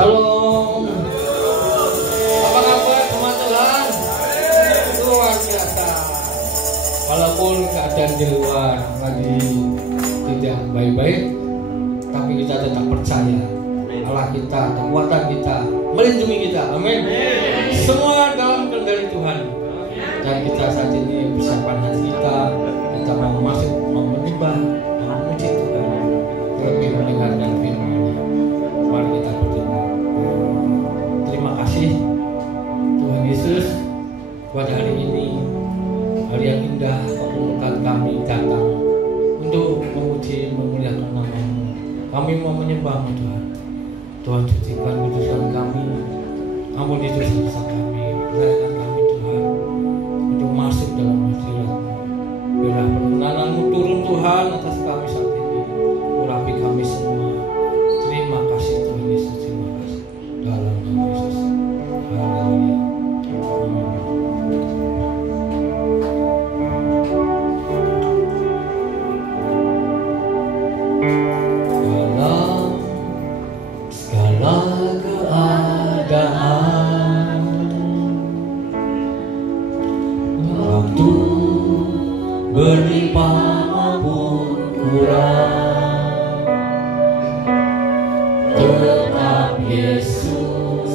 Shalom. Apa kabar teman Tuhan? Luar biasa. Walaupun keadaan di luar lagi tidak baik-baik, tapi kita tetap percaya Allah kita, kekuatan kita, melindungi kita. Amin. Semua dalam kendali Tuhan. Dan kita saat ini persiapkan hati kita mau masuk, mau menyembah, mau memuji Tuhan, lebih mendengarkan firman-Nya. Mari kita berdoa. Terima kasih Tuhan Yesus pada hari ini, hari yang indah mempertemukan kami datang untuk memuji, memuliakan nama-Mu. Kami mau menyembah-Mu Tuhan. Tuhan sucikan kuduskan kami, ampuni dosa-dosa kami, percayakan kami Tuhan untuk masuk dalam hadirat-Mu. Biarlah perkenanan-Mu turun Tuhan atas kami saat ini, urapi kami semua. Terima kasih Tuhan Yesus, terima kasih dalam nama Yesus. Haleluya. Amin. Berlimpah maupun kurang, tetap Yesus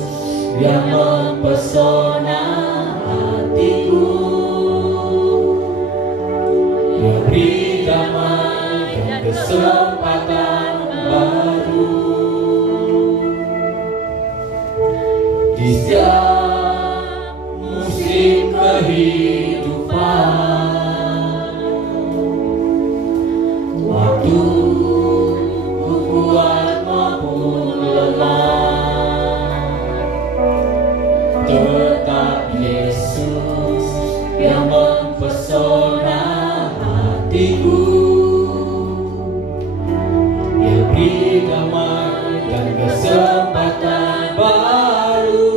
yang mempesona hatiku. Dia beri damai dan kesempatan baru di setiap musim kehidupan. Waktu ku kuat maupun lemah, tetap Yesus yang mempesona hatiku. Dia beri damai dan kesempatan baru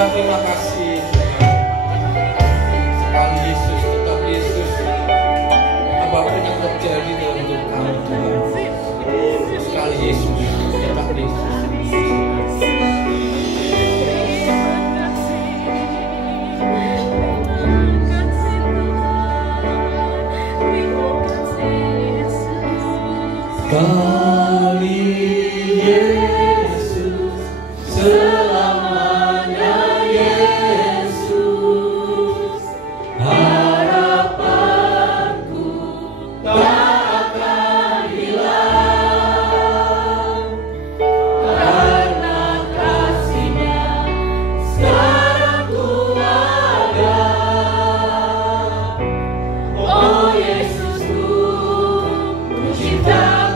Tuhan, terima kasih. Sekali Yesus, tetap Yesus. Apapun yang terjadi dalam hidup kami Tuhan. Sekali Yesus, tetap Yesus. Sekali Yesus, selamanya Yesus, harapanku tak akan hilang, karena kasih-Nya sekarang ku ada. Oh Yesusku, ku cinta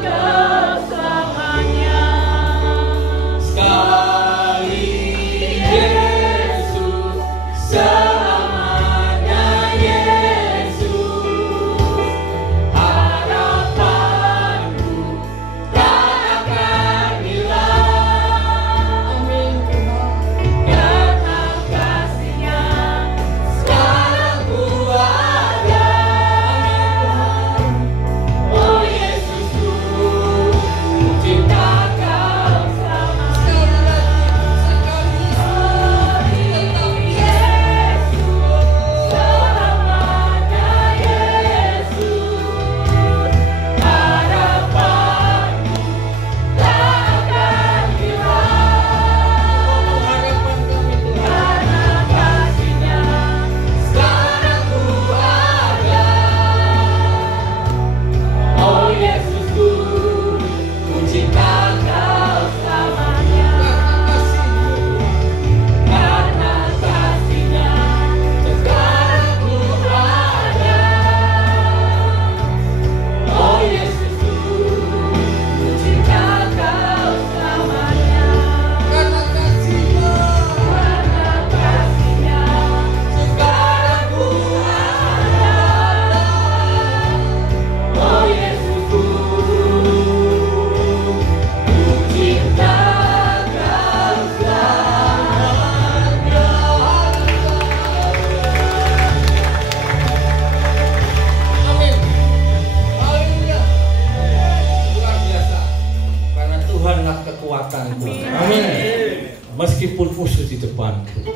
meskipun musuh di depanku,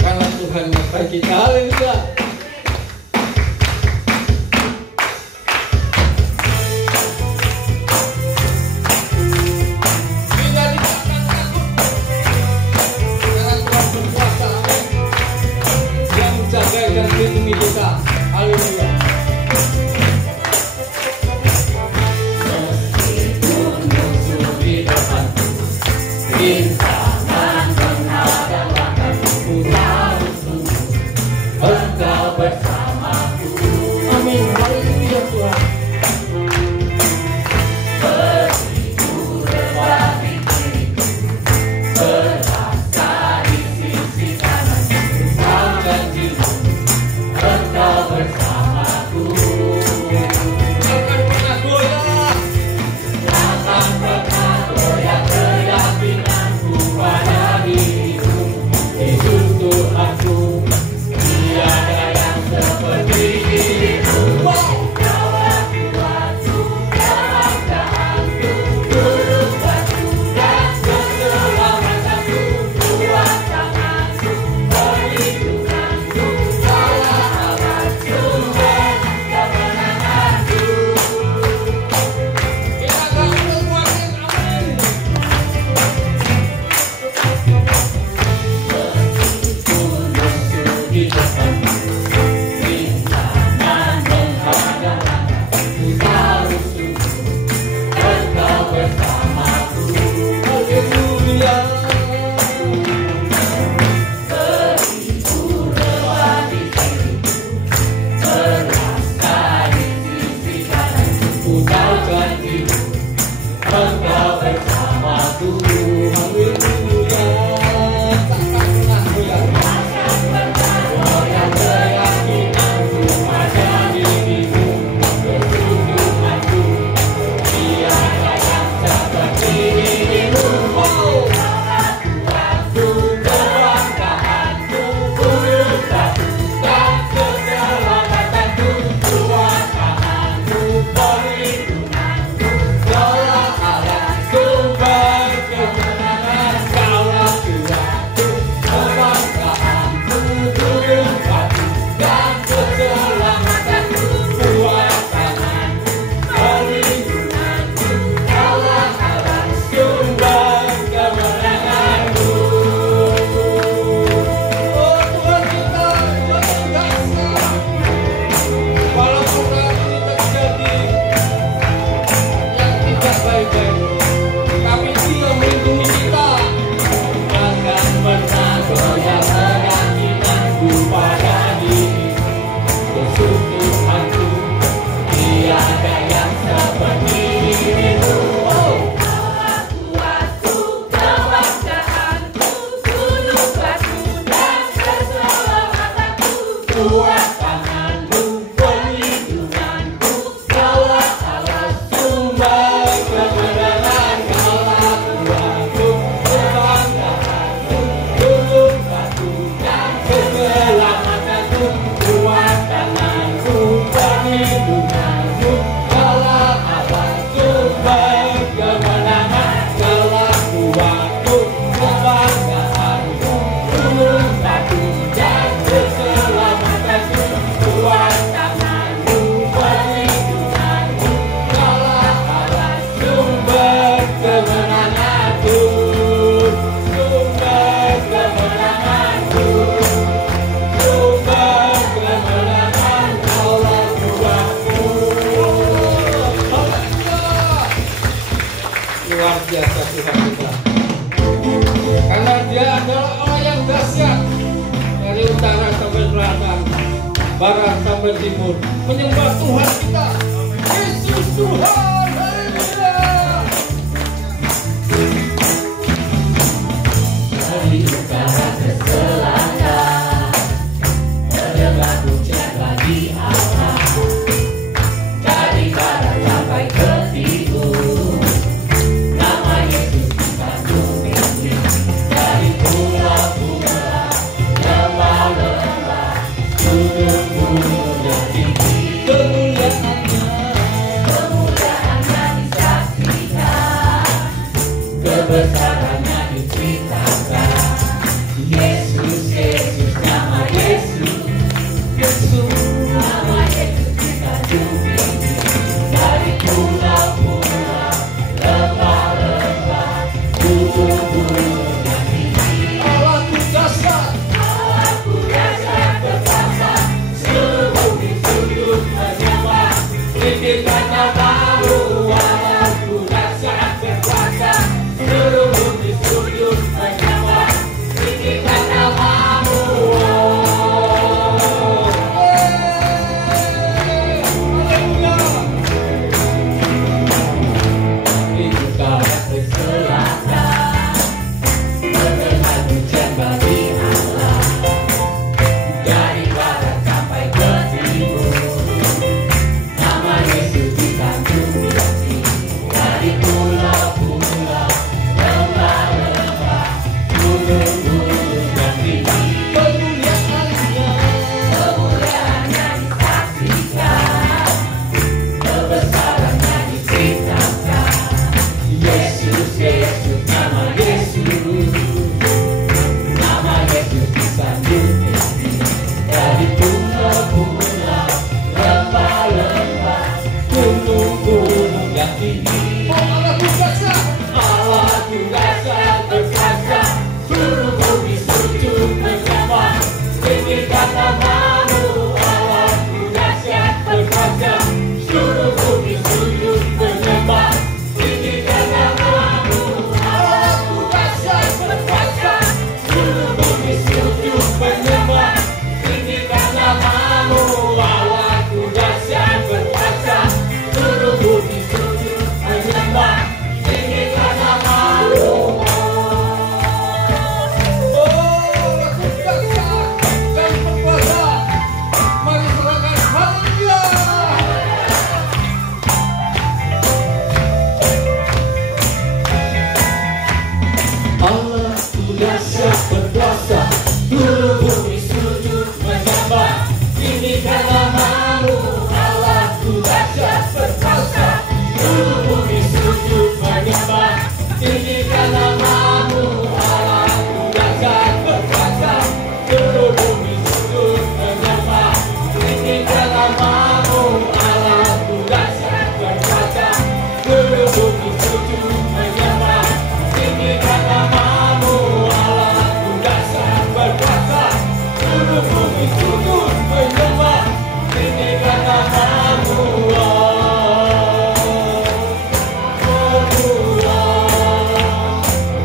karena Tuhan menyertai kita. Haleluya. Kita tidak akan takut, karena Tuhan berkuasa. Dia menjaga dan melindungi kita. Haleluya. Rintangan menghadap akan ku tahu semua. barat sampai timur, menyembah Tuhan kita, Yesus Tuhan. Haleluya. Dari utara ke selatan, terdengar pujian bagi Allah. Dari barat sampai ke timur, nama Yesus disanjung tinggi. Dari pulau-pulau, lembah-lembah, gunung-gunung yang tinggi, kemuliaannya disaksikan, kebesarannya diceritakan. Yesus, Yesus, nama Yesus, Yesus, nama Yesus disanjung tinggi. Dari pulau-pulau, lembah-lembah, gunung-gunung yang tinggi. Allahku dasar, Allahku dasar berkuasa, seluruh bumi sujud menyembah. Tinggikan namamu, Allahku dasar berkuasa, seluruh bumi sujud menyembah. Tinggikan namamu. Di utara ke selatan, terdengar pujian bagi Allah. Dari barat sampai ke timur, nama Yesus disanjung tinggi. Dari pulau-pulau, lembah-lembah, gunung-gunung yang tinggi, kemuliaannya disaksikan, kebesarannya diceritakan. Yesus, Yesus, nama Yesus, nama Yesus disanjung tinggi. Dari pulau-pulau, lembah-lembah, gunung-gunung yang tinggi. Allahku dasar, Allahku dasar berkuasa, seluruh bumi sujud menyembah. Tinggikan namamu, Allahku dasar berkuasa, seluruh bumi sujud menyembah. Tinggikan namamu, Allahku dasar berkuasa, seluruh bumi sujud menyembah. Tinggikan namamu, Allahku dasar berkuasa, seluruh bumi sujud menyembah. Tinggikan namamu. Allahku dasar dan berkuasa. Mari serahkan haleluya. Allahku dasar berkuasa, seluruh bumi sujud menyembah. Tinggikan namamu, Allahku dasar berkuasa, seluruh bumi sujud menyembah. Tinggikan namamu, Allahku dasar berkuasa, seluruh bumi sujud menyembah. Tinggikan namamu, Allahku dasar berkuasa, seluruh bumi sujud menyembah. Tinggikan namamu, Allahku dasar berkuasa, seluruh bumi sujud menyembah. Tinggikan namamu,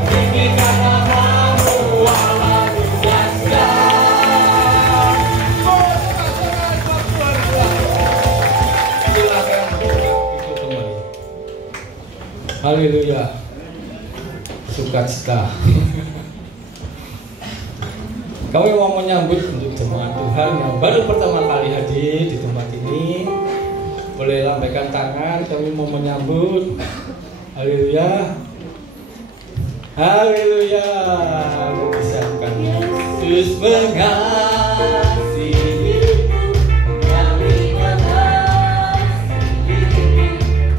tinggikan namamu, Allahku dasar. Silakan duduk kembali. Haleluya. Sukacita. Kami mau menyambut untuk jemaat Tuhan yang baru pertama kali hadir di tempat ini. Boleh lambaikan tangan, kami mau menyambut. Haleluya. Haleluya. Disambutkan Yesus Mengasihimu, kami mengasihimu,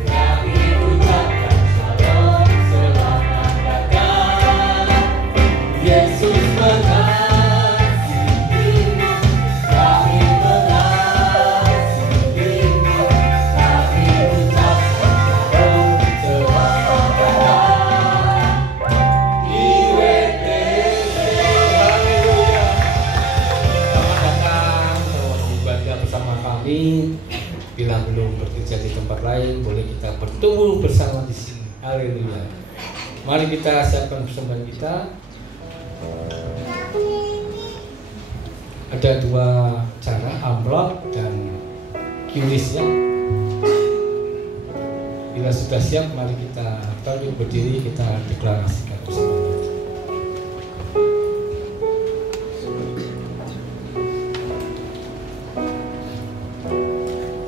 kami ucapkan shalom, selamat datang. Yesus mengasihimu, kami mengasihimu, kami ucapkan shalom, selamat datang. Haleluya. Selamat datang beribadah bersama kami. Bila belum bekerja di tempat lain, boleh kita bertumbuh bersama di sini. Haleluya. Mari kita siapkan persembahan kita. Ada dua acara amplop dan QRIS ya. Bila sudah siap, mari kita berdiri, kita deklarasikan bersama.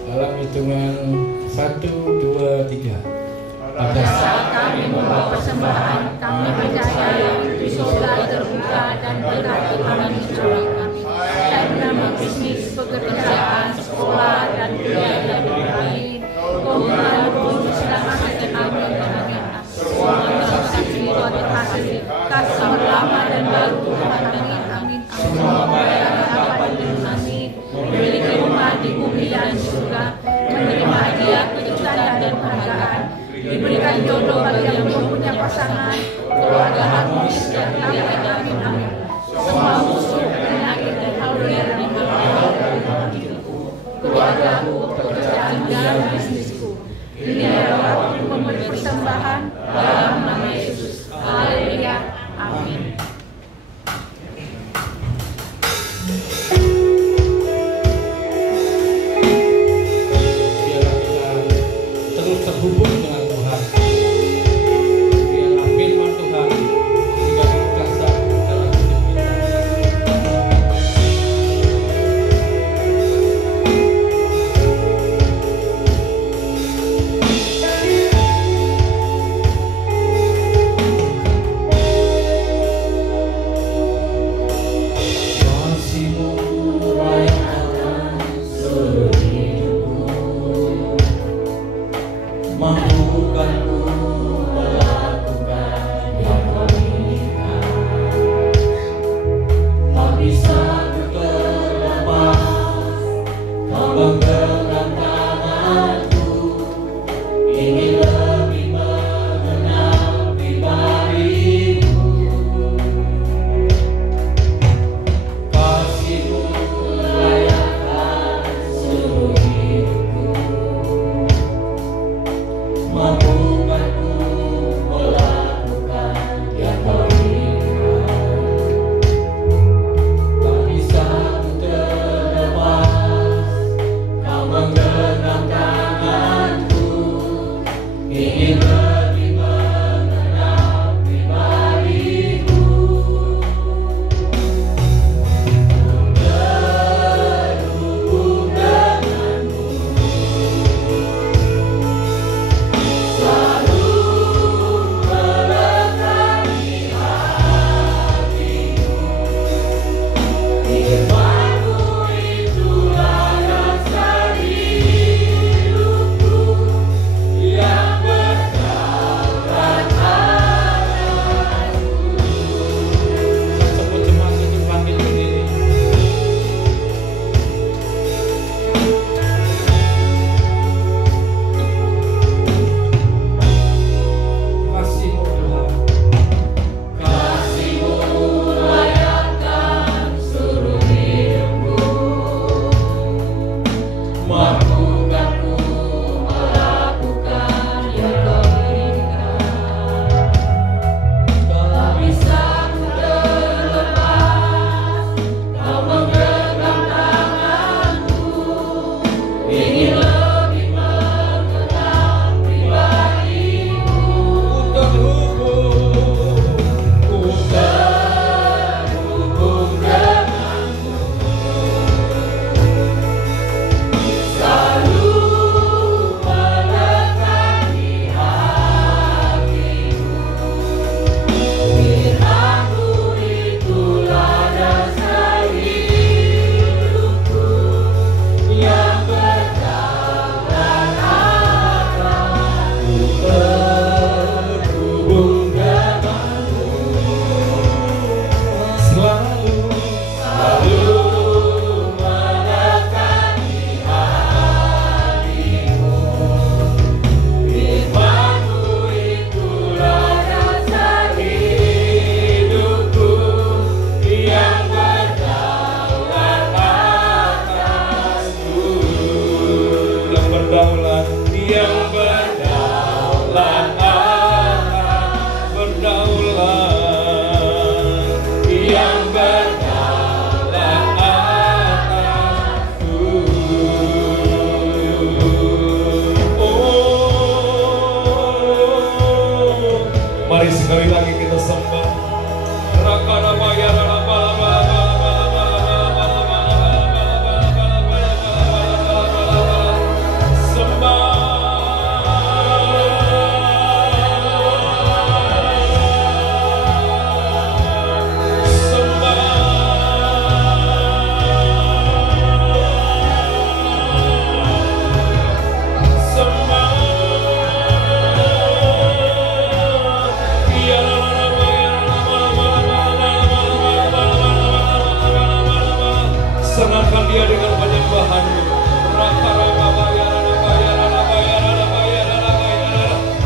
Dalam hitungan 1, 2, 3. Pada saat kami membawa persembahan, kami percaya pintu surga terbuka dan berkat kami dicurahkan. Dan nama bisnis, pekerjaan, sekolah, dan kuliah yang lain, kemudahan pun sudah masuk amin dan amin. Semua transaksi terhasil, kasih lama dan baru Tuhan amin amin. Semua bayaran dapat amin. Memiliki rumah di bumi dan surga, menerima hadiah kejutan dan penghargaan. Diberikan jodoh bagi yang belum punya pasangan, keluarga harmonis dan amin amin amin. Semua musuh, penyakit dan hal-hal yang mengalami hidupku, keluargaku, pekerjaan dan bisnisku. Ini adalah waktu memberi persembahan dalam nama Yesus. Haleluya. Amin. Sekali lagi kita sembah. Senangkan dia dengan penyembahanmu.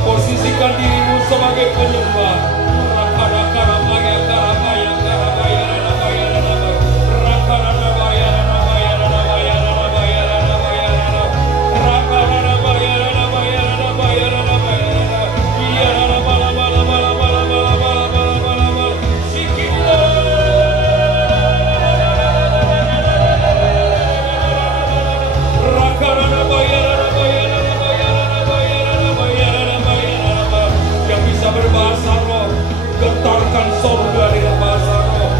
Posisikan dirimu sebagai penyembah. Berbahasa roh, getarkan surga dengan bahasa roh.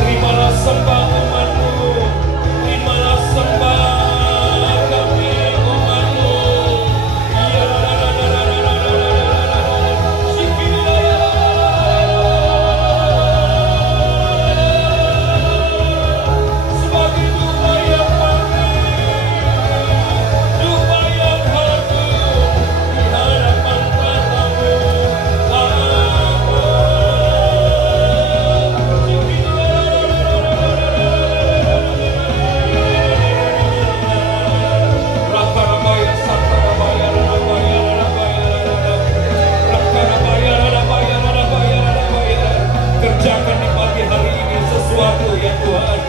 Terimalah sembah umatmu, terimalah sembah kami umatmu. Sebagai dupa yang mati, dupa yang hancur di hadapan matamu. Kerjakan di pagi hari ini sesuatu ya Tuhan.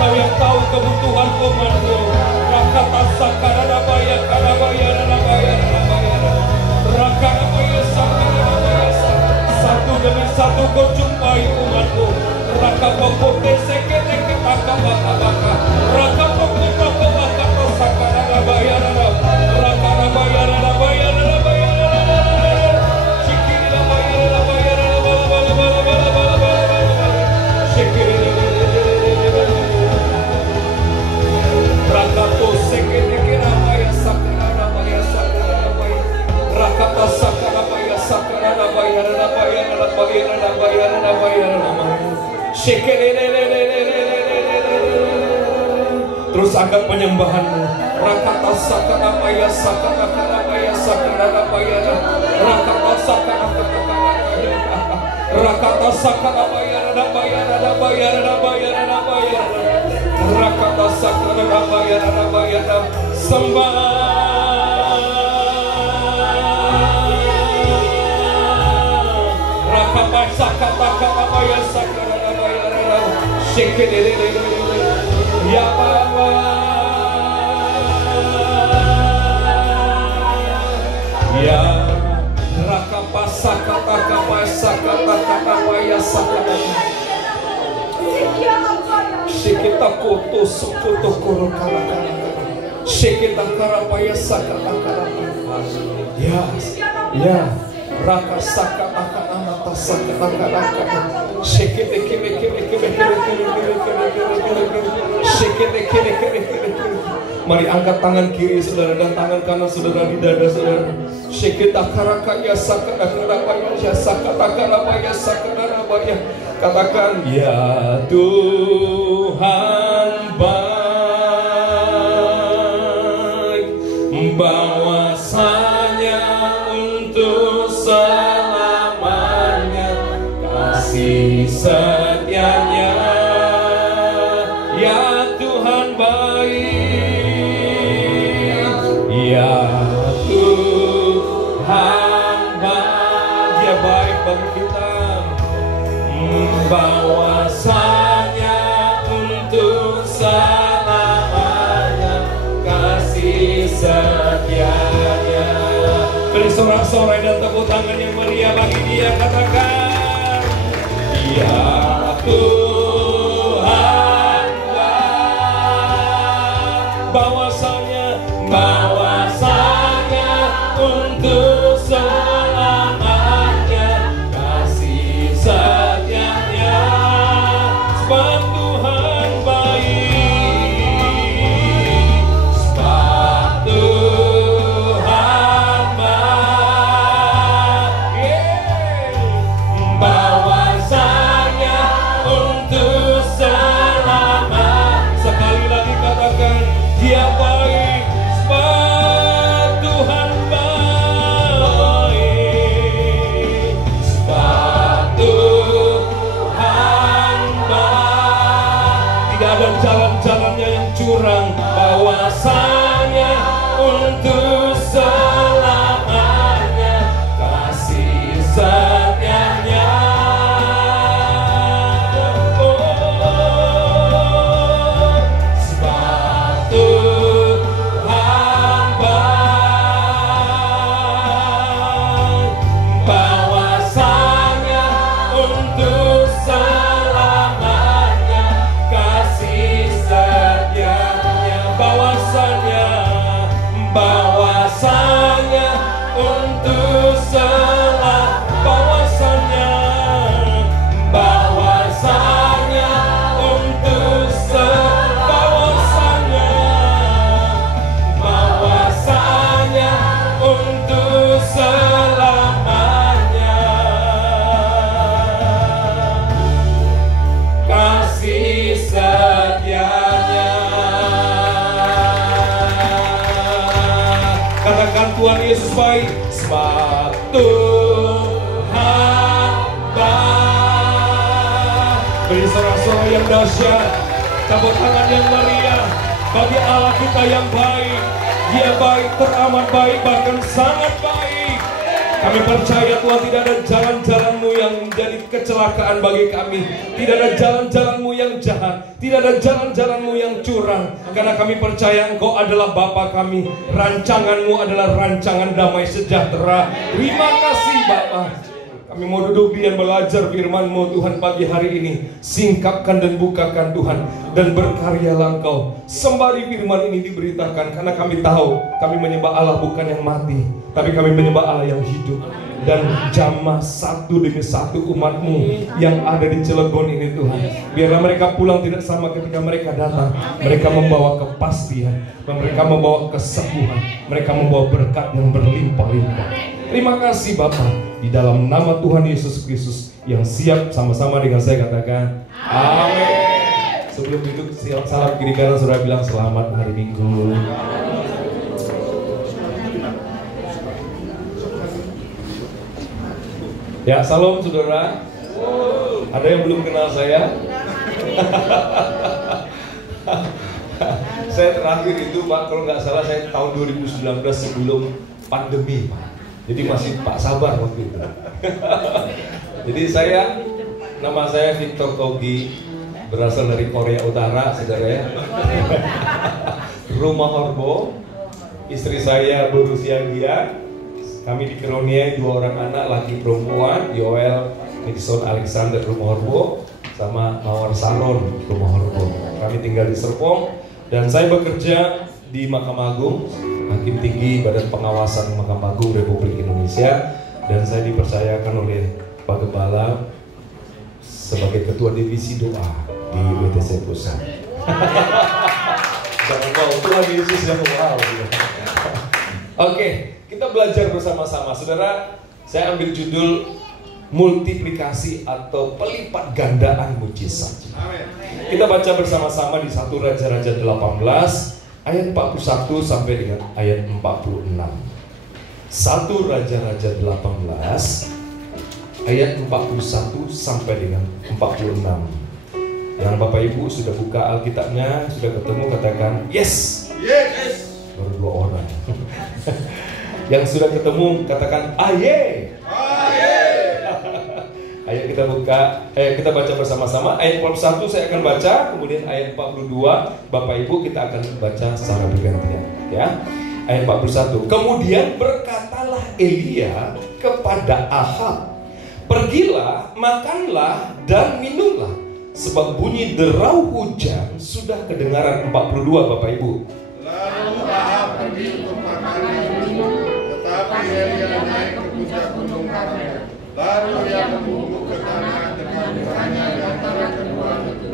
Kau yang tahu kebutuhan umatmu. Satu demi satu kau jumpai umatmu. Terus angkat penyembahanmu. Rakata sakana maya sakana maya sakana maya rakata sakana rakata sakana maya rakata sakana maya sembah. Rakata sakana maya sakana maya ya Bapa, ya rakapa sakata kapa sakata kapa ya sakata shikita koto sokoto koro kara kara shikita karapa ya sakata kara ya raka sakata kara mata sakata kara kara shikita kime mari angkat tangan kiri saudara dan tangan kanan saudara di dada saudara. Shekita karakaya sakata karabaya sakata karabaya sakata karabaya. Katakan ya Tuhan baik, bahwasanya untuk selamanya kasih setianya. Ya Tuhan baik, ya Tuhan baik. bahwasanya untuk selamanya kasih setianya. Beri sorak-sorai dan tepuk tangan yang meriah bagi Dia. Katakan, Dia Tuhan, bahwasanya untuk selamanya kasih setianya. Sebab Tuhan baik, sebab Tuhan baik, bahwasanya untuk selamanya. Sekali lagi katakan, Dia baik, sebab Tuhan baik, sebab Tuhan baik. Tidak ada jalan-jalannya yang curang, bahwasanya untuk selamanya kasih setianya. Sebab Tuhan baik, bahwasanya untuk selamanya kasih setianya. Bahwasanya untuk bahwasanya untuk bahwasanya untuk selamanya kasih setianya. Katakan, Tuhan Yesus baik, sebab Tuhan baik. Beri sorak-sorai yang dahsyat, tepuk tangan yang meriah bagi Allah kita yang baik. Dia baik, teramat baik, bahkan sangat baik. Kami percaya Tuhan, tidak ada jalan-jalan-Mu yang menjadi kecelakaan bagi kami. Tidak ada jalan-jalan-Mu yang jahat. Tidak ada jalan-jalan-Mu yang curang. Karena kami percaya Engkau adalah Bapa kami. Rancangan-Mu adalah rancangan damai sejahtera. Terima kasih Bapa. Kami mau duduk dan belajar firman-Mu Tuhan pagi hari ini. Singkapkan dan bukakan Tuhan, dan berkaryalah Engkau sembari firman ini diberitakan. Karena kami tahu kami menyembah Allah bukan yang mati, tapi kami menyembah Allah yang hidup. Dan jamah satu demi satu umat-Mu yang ada di Cilegon ini Tuhan, biarlah mereka pulang tidak sama ketika mereka datang. Mereka membawa kepastian, mereka membawa kesembuhan, mereka membawa berkat yang berlimpah-limpah. Terima kasih Bapa, di dalam nama Tuhan Yesus Kristus yang siap sama-sama dengan saya katakan amin. Sebelum duduk, salam kiri kanan saudara bilang selamat hari Minggu. Ya, salam saudara. Ada yang belum kenal saya? Saya terakhir itu Pak, kalau nggak salah saya tahun 2019 sebelum pandemi Pak. Jadi masih Pak Sabar waktu itu. Jadi nama saya Victor Togi, berasal dari Korea Utara, saudara ya. Rumah Horbo, istri saya berusia dia. Kami dikaruniai 2 orang anak laki perempuan, Yoel Nixon Alexander Rumah Horbo, sama Mawar Saron Rumah Horbo. Kami tinggal di Serpong, dan saya bekerja di Mahkamah Agung, Hakim Tinggi Badan Pengawasan Mahkamah Agung Republik Indonesia, dan saya dipercayakan oleh Pak Gembala sebagai Ketua Divisi Doa di WTC Pusat. Jangan mau, Tuhan Yesus yang wow. Oke, kita belajar bersama-sama, saudara. Saya ambil judul multiplikasi atau pelipat gandaan mujizat. Kita baca bersama-sama di 1 Raja-Raja 18 ayat 41 sampai dengan ayat 46. 1 Raja-Raja 18 ayat 41 sampai dengan 46. Yang Bapak Ibu sudah buka Alkitabnya, sudah ketemu, katakan yes. Yes. Baru 2 orang. Yang sudah ketemu katakan aye. Aye. Ayo kita buka, kita baca bersama-sama. Ayat 41 saya akan baca, kemudian ayat 42 Bapak Ibu kita akan baca secara bergantian, ya. Ayat 41. Kemudian berkatalah Elia kepada Ahab, pergilah, makanlah dan minumlah, sebab bunyi derau hujan sudah kedengaran. 42 Bapak Ibu. Lalu Ahab pergi untuk makan dan minum, tetapi Elia naik ke puncak gunung Karmel. Lalu ia membungkuk ke tanah dengan mukanya di antara kedua itu.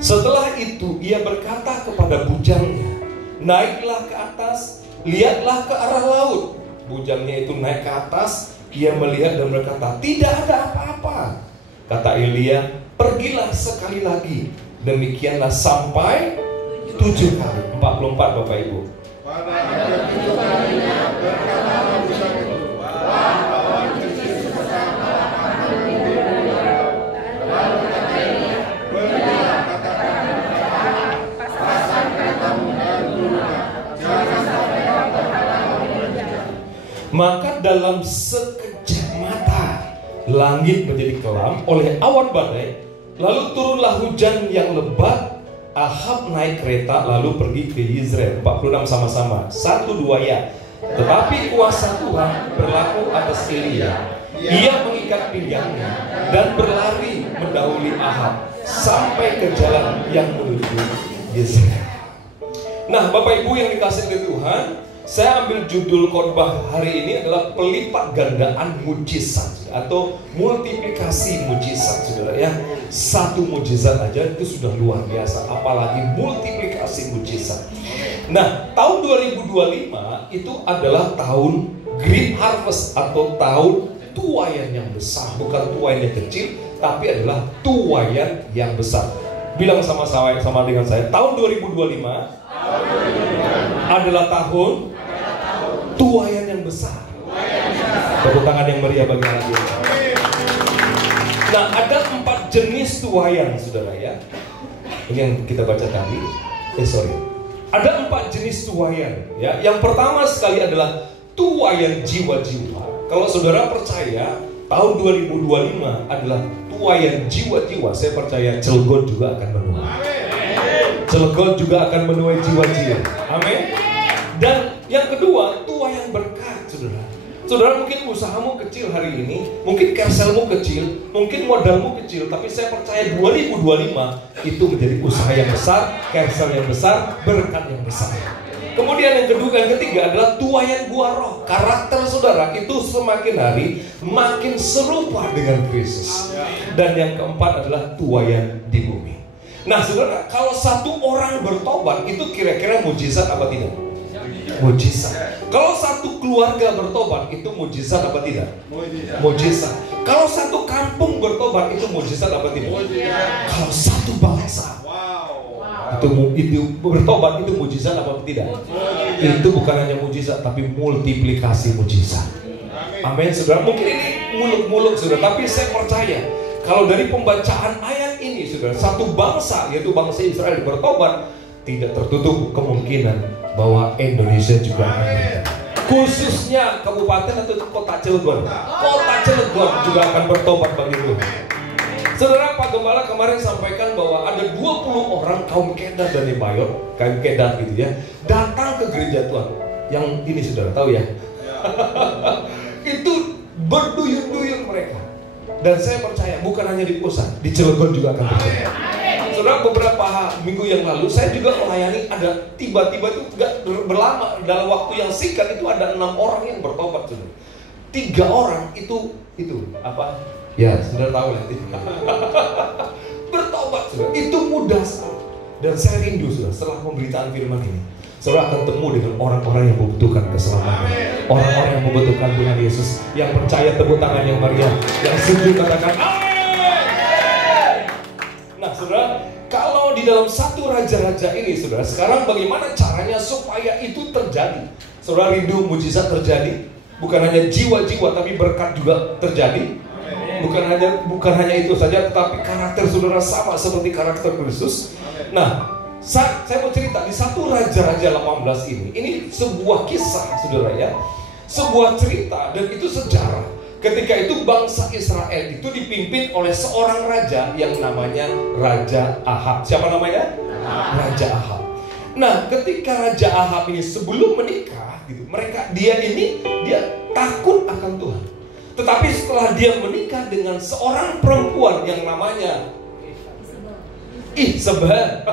Setelah itu ia berkata kepada bujangnya, naiklah ke atas, lihatlah ke arah laut. Bujangnya itu naik ke atas, ia melihat dan berkata, tidak ada apa-apa. Kata Elia, pergilah sekali lagi. Demikianlah sampai 7 kali. 44 Bapak Ibu. Pada hampir 7 kalinya berkatalah bujang itu, wah, awan kecil sebesar telapak tangan di laut. Lalu kata Elia, pergilah katakan kepada Ahab, pasang keretamu dan turunlah, jangan sampai kau terhalang hujan. Maka dalam sekejap mata langit menjadi kelam oleh awan badai, lalu turunlah hujan yang lebat. Ahab naik kereta lalu pergi ke Yezreel. 46 sama-sama. 1, 2 ya. Tetapi kuasa Tuhan berlaku atas Elia. Ia mengikat pinggangnya dan berlari mendahului Ahab sampai ke jalan yang menuju Yezreel. Nah, Bapak Ibu yang dikasihi oleh Tuhan, saya ambil judul khotbah hari ini adalah pelipat gandaan mujizat atau multiplikasi mujizat, saudara ya. Satu mujizat aja itu sudah luar biasa, apalagi multiplikasi mujizat. Nah, tahun 2025 itu adalah tahun Great Harvest atau tahun tuaian yang besar, bukan tuaian yang kecil, tapi adalah tuaian yang besar. Bilang sama dengan saya, tahun 2025 adalah tahun tuaian yang besar. Tepuk tangan yang meriah bagi Allah. Nah, ada 4 jenis tuaian, saudara ya. Ini yang kita baca tadi. Ada 4 jenis tuaian ya. Yang pertama sekali adalah tuaian jiwa-jiwa. Kalau saudara percaya tahun 2025 adalah tuaian jiwa-jiwa, saya percaya Cilegon juga akan menuai. Cilegon juga akan menuai jiwa-jiwa. Amin. Dan yang kedua, tuaian berkat, saudara. Saudara mungkin usahamu kecil hari ini, mungkin kerselmu kecil, mungkin modalmu kecil, tapi saya percaya 2025 itu menjadi usaha yang besar, kersel yang besar, berkat yang besar. Kemudian yang kedua, yang ketiga adalah tuaian buah roh. Karakter saudara itu semakin hari makin serupa dengan Kristus. Dan yang keempat adalah tuaian di bumi. Nah saudara, kalau satu orang bertobat itu kira-kira mujizat apa tidak? Mujizat. Kalau satu keluarga bertobat itu mujizat apa tidak? Mujizat. Kalau satu kampung bertobat itu mujizat apa tidak? Kalau satu bangsa itu bertobat itu mujizat apa tidak? Itu bukan hanya mujizat tapi multiplikasi mujizat. Amin, saudara. Mungkin ini muluk-muluk, saudara, tapi saya percaya kalau dari pembacaan ayat ini, saudara, satu bangsa yaitu bangsa Israel bertobat, tidak tertutup kemungkinan bahwa Indonesia juga akan bertobat. Khususnya kabupaten atau kota Cilegon. Kota Cilegon juga akan bertobat bagi Tuhan. Saudara, Pak Gembala kemarin sampaikan bahwa ada 20 orang kaum Kedat dan Nebayot, kaum Kedat gitu ya, datang ke gereja Tuhan. Yang ini saudara tahu ya. Itu berduyun-duyun mereka. Dan saya percaya bukan hanya di pusat, di Cilegon juga akan terjadi. Saudara, beberapa minggu yang lalu saya juga melayani, ada tiba-tiba itu gak berlama, dalam waktu yang singkat itu ada 6 orang yang bertobat, saudara. 3 orang itu apa? Ya, saudara tahu nanti. Bertobat, saudara. Itu mudah sekali. Dan saya rindu, saudara, setelah pemberitaan firman ini, saudara akan temu dengan orang-orang yang membutuhkan keselamatan, orang-orang yang membutuhkan Tuhan Yesus, yang percaya. Tepuk tangan yang meriah, yang setuju katakan amin. Nah, saudara, kalau di dalam satu raja-raja ini, saudara, sekarang bagaimana caranya supaya itu terjadi? Saudara rindu mujizat terjadi, bukan hanya jiwa-jiwa, tapi berkat juga terjadi. Bukan hanya itu saja, tetapi karakter saudara sama seperti karakter Kristus. Nah, saya mau cerita di satu Raja-Raja 18 ini sebuah kisah, saudara ya, sebuah cerita, dan itu sejarah. ketika itu bangsa Israel itu dipimpin oleh seorang raja yang namanya Raja Ahab. Siapa namanya? Raja Ahab. Nah, ketika Raja Ahab ini sebelum menikah gitu, dia takut akan Tuhan. Tetapi setelah dia menikah dengan seorang perempuan yang namanya Isabel,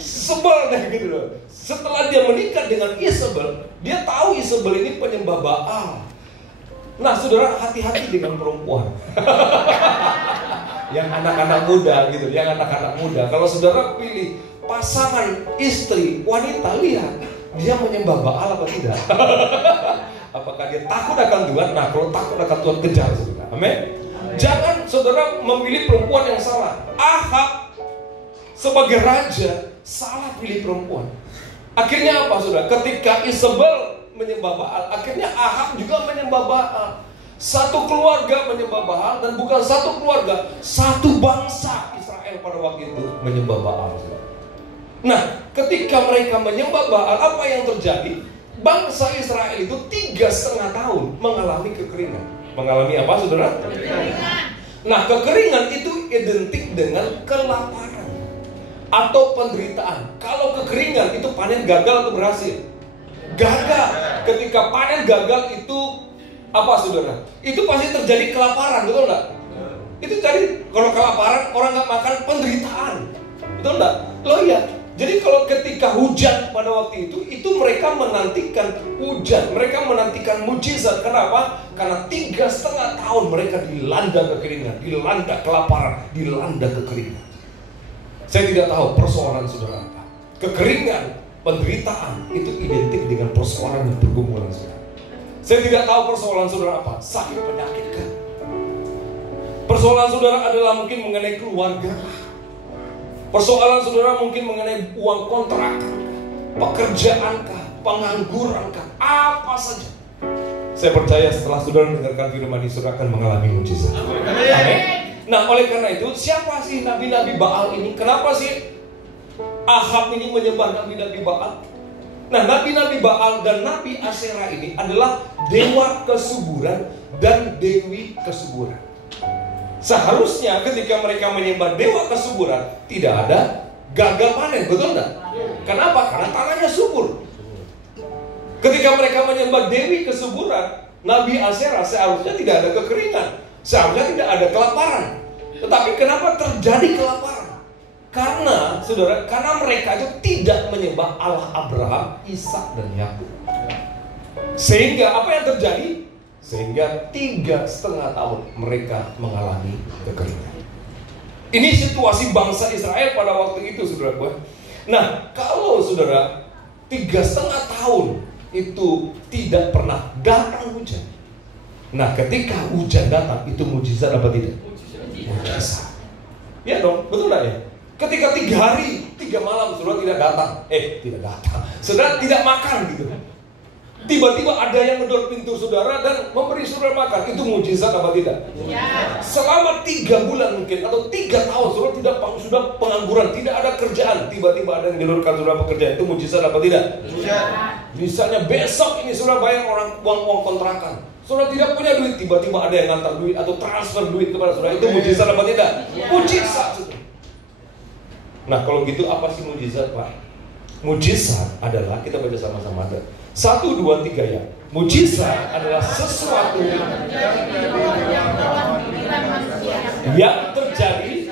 sebel deh gitu loh. Setelah dia menikah dengan Isabel, dia tahu Isabel ini penyembah Baal. Nah, saudara, hati-hati dengan perempuan. Yang anak-anak muda gitu, yang anak-anak muda. Kalau saudara pilih pasangan istri wanita, lihat dia menyembah Baal apa tidak. Apakah dia takut akan Tuhan? Nah, kalau takut akan Tuhan, kejar saudara. Amin. Jangan saudara memilih perempuan yang salah. Ahab sebagai raja salah pilih perempuan. Akhirnya apa saudara? Ketika Isabel menyembah Baal, akhirnya Ahab juga menyembah Baal. Satu keluarga menyembah Baal, dan bukan satu keluarga, satu bangsa Israel pada waktu itu menyembah Baal. Nah, ketika mereka menyembah Baal, apa yang terjadi? Bangsa Israel itu 3,5 tahun mengalami kekeringan. Mengalami apa saudara? Kekeringan. Nah, kekeringan itu identik dengan kelaparan atau penderitaan. Kalau kekeringan itu panen gagal atau berhasil? Gagal. Ketika panen gagal itu apa saudara? Itu pasti terjadi kelaparan, betul enggak? Itu jadi kalau kelaparan orang nggak makan, penderitaan, betul enggak? Loh ya. Jadi kalau ketika hujan pada waktu itu mereka menantikan hujan, mereka menantikan mujizat. Kenapa? Karena 3,5 tahun mereka dilanda kekeringan, dilanda kelaparan, dilanda kekeringan. Saya tidak tahu persoalan saudara apa. Kekeringan, penderitaan itu identik dengan persoalan dan pergumulan saudara. Saya tidak tahu persoalan saudara apa. Sakit, penyakit kan? Persoalan saudara adalah mungkin mengenai keluarga. Persoalan saudara mungkin mengenai uang kontrakan, pekerjaankah, penganggurankah, apa saja. Saya percaya setelah saudara mendengarkan firman ini, saudara akan mengalami mujizat. Amin. Nah, oleh karena itu, siapa sih nabi-nabi Baal ini? Kenapa sih Ahab ini menyembah nabi-nabi Baal? Nah, nabi-nabi Baal dan nabi Asyera ini adalah dewa kesuburan dan dewi kesuburan. Seharusnya ketika mereka menyembah dewa kesuburan, tidak ada gagal panen, betul enggak? Kenapa? Karena tanahnya subur. Ketika mereka menyembah dewi kesuburan, nabi Asyera, seharusnya tidak ada kekeringan, seharusnya tidak ada kelaparan. Tetapi kenapa terjadi kelaparan? Karena saudara, karena mereka itu tidak menyembah Allah Abraham, Ishak dan Yakub. Sehingga apa yang terjadi? Sehingga 3,5 tahun mereka mengalami kekeringan. Ini situasi bangsa Israel pada waktu itu, saudara. Nah, kalau saudara 3,5 tahun itu tidak pernah datang hujan. Nah, ketika hujan datang, itu mujizat apa tidak? Mujizat. Ya dong, betul nggak ya? Ketika 3 hari 3 malam saudara tidak datang, saudara tidak makan gitu. Tiba-tiba ada yang ngedor pintu saudara dan memberi saudara makan. Itu mujizat apa tidak? Ya. Selama 3 bulan mungkin atau 3 tahun saudara sudah pengangguran, tidak ada kerjaan. Tiba-tiba ada yang menyodorkan saudara pekerjaan. Itu mujizat apa tidak? Ya. Misalnya besok ini saudara bayar orang uang kontrakan. Saudara tidak punya duit, tiba-tiba ada yang ngantar duit atau transfer duit kepada saudara. Itu mujizat apa tidak? Ya. Mujizat. Nah, kalau gitu apa sih mujizat, Pak? Mujizat adalah, kita baca sama-sama, 1, 2, 3 ya. Mujizat adalah sesuatu yang terjadi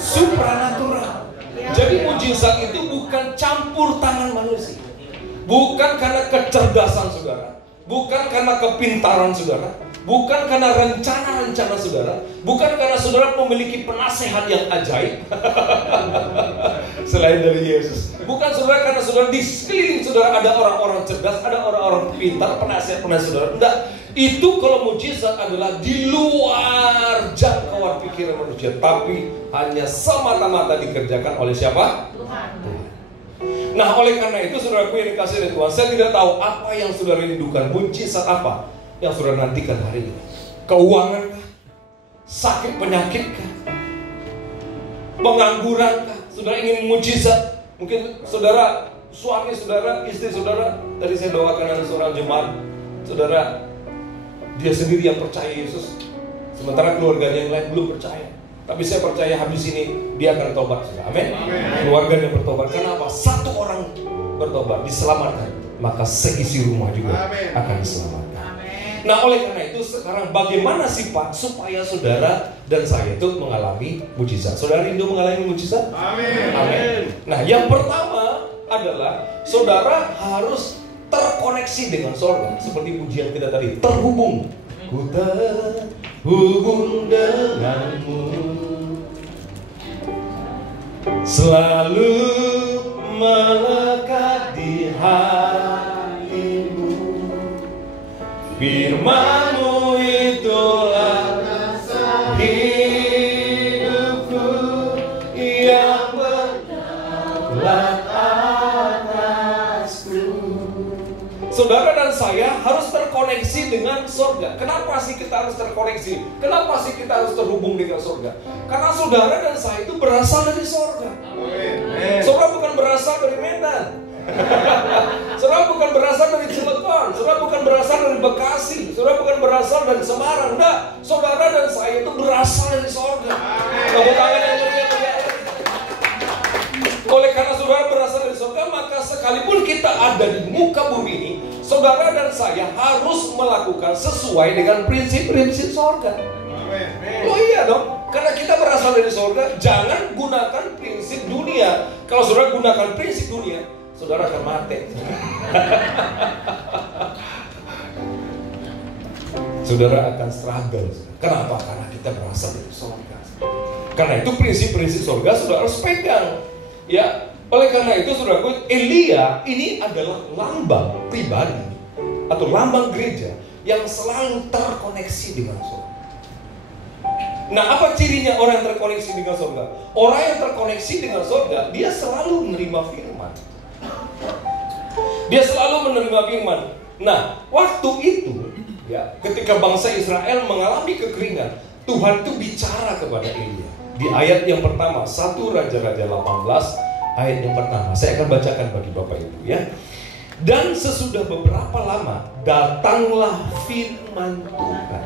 supranatural. Jadi mujizat itu bukan campur tangan manusia, bukan karena kecerdasan saudara, bukan karena kepintaran saudara, bukan karena rencana-rencana saudara, bukan karena saudara memiliki penasehat yang ajaib selain dari Yesus. Bukan saudara karena saudara di sekeliling saudara ada orang-orang cerdas, ada orang-orang pintar, penasehat-penasehat saudara. Enggak. Itu kalau mujizat adalah di luar jangkauan pikiran manusia, tapi hanya semata-mata dikerjakan oleh siapa? Tuhan. Nah, oleh karena itu saudaraku yang dikasih oleh Tuhan, saya tidak tahu apa yang saudara rindukan, mujizat apa yang saudara nantikan hari ini. Keuangan kah? Sakit penyakit kah? Pengangguran kah? Saudara ingin mujizat? Mungkin saudara, suami saudara, istri saudara, tadi saya doakan ada seorang jemaat, saudara dia sendiri yang percaya Yesus, sementara keluarganya yang lain belum percaya. Tapi saya percaya habis ini dia akan tobat. Amin. Keluarganya bertobat. Karena apa? Satu orang bertobat, diselamatkan, maka seisi rumah juga akan diselamatkan. Nah, oleh karena itu sekarang bagaimana sih Pak supaya saudara dan saya itu mengalami mujizat? Saudara rindu mengalami mujizat? Amin. Nah, yang pertama adalah saudara harus terkoneksi dengan surga. Seperti pujian kita tadi, terhubung. Ku terhubung denganmu, selalu melekat di hatimu. Firman-Mu itulah hidupku yang berdaulat atasku. Saudara dan saya harus terkoneksi dengan surga. Kenapa sih kita harus terkoneksi? Kenapa sih kita harus terhubung dengan surga? Karena saudara dan saya itu berasal dari surga. Saudara bukan berasal dari Medan. Saudara bukan berasal dari Cilegon. Saudara bukan berasal dari Bekasi. Saudara bukan berasal dari Semarang. Enggak, saudara dan saya itu berasal dari surga. Tepuk tangan yang mulia. Oleh karena saudara berasal dari surga, maka sekalipun kita ada di muka bumi ini, saudara dan saya harus melakukan sesuai dengan prinsip-prinsip surga. Oh iya dong, karena kita berasal dari surga, jangan gunakan prinsip dunia. Kalau saudara gunakan prinsip dunia, saudara akan mati. Saudara akan struggle. Kenapa? Karena kita berasal dari surga. Karena itu prinsip-prinsip surga saudara harus pegang. Ya, oleh karena itu saudaraku, Elia ini adalah lambang pribadi atau lambang gereja yang selalu terkoneksi dengan surga. Nah, apa cirinya orang yang terkoneksi dengan surga? Orang yang terkoneksi dengan surga, dia selalu menerima firman. Dia selalu menerima firman. Nah, waktu itu, ya, ketika bangsa Israel mengalami kekeringan, Tuhan itu bicara kepada Elia. Di ayat yang pertama, 1 Raja-Raja 18, ayat yang pertama. Saya akan bacakan bagi Bapak Ibu ya. Dan sesudah beberapa lama, datanglah firman Tuhan.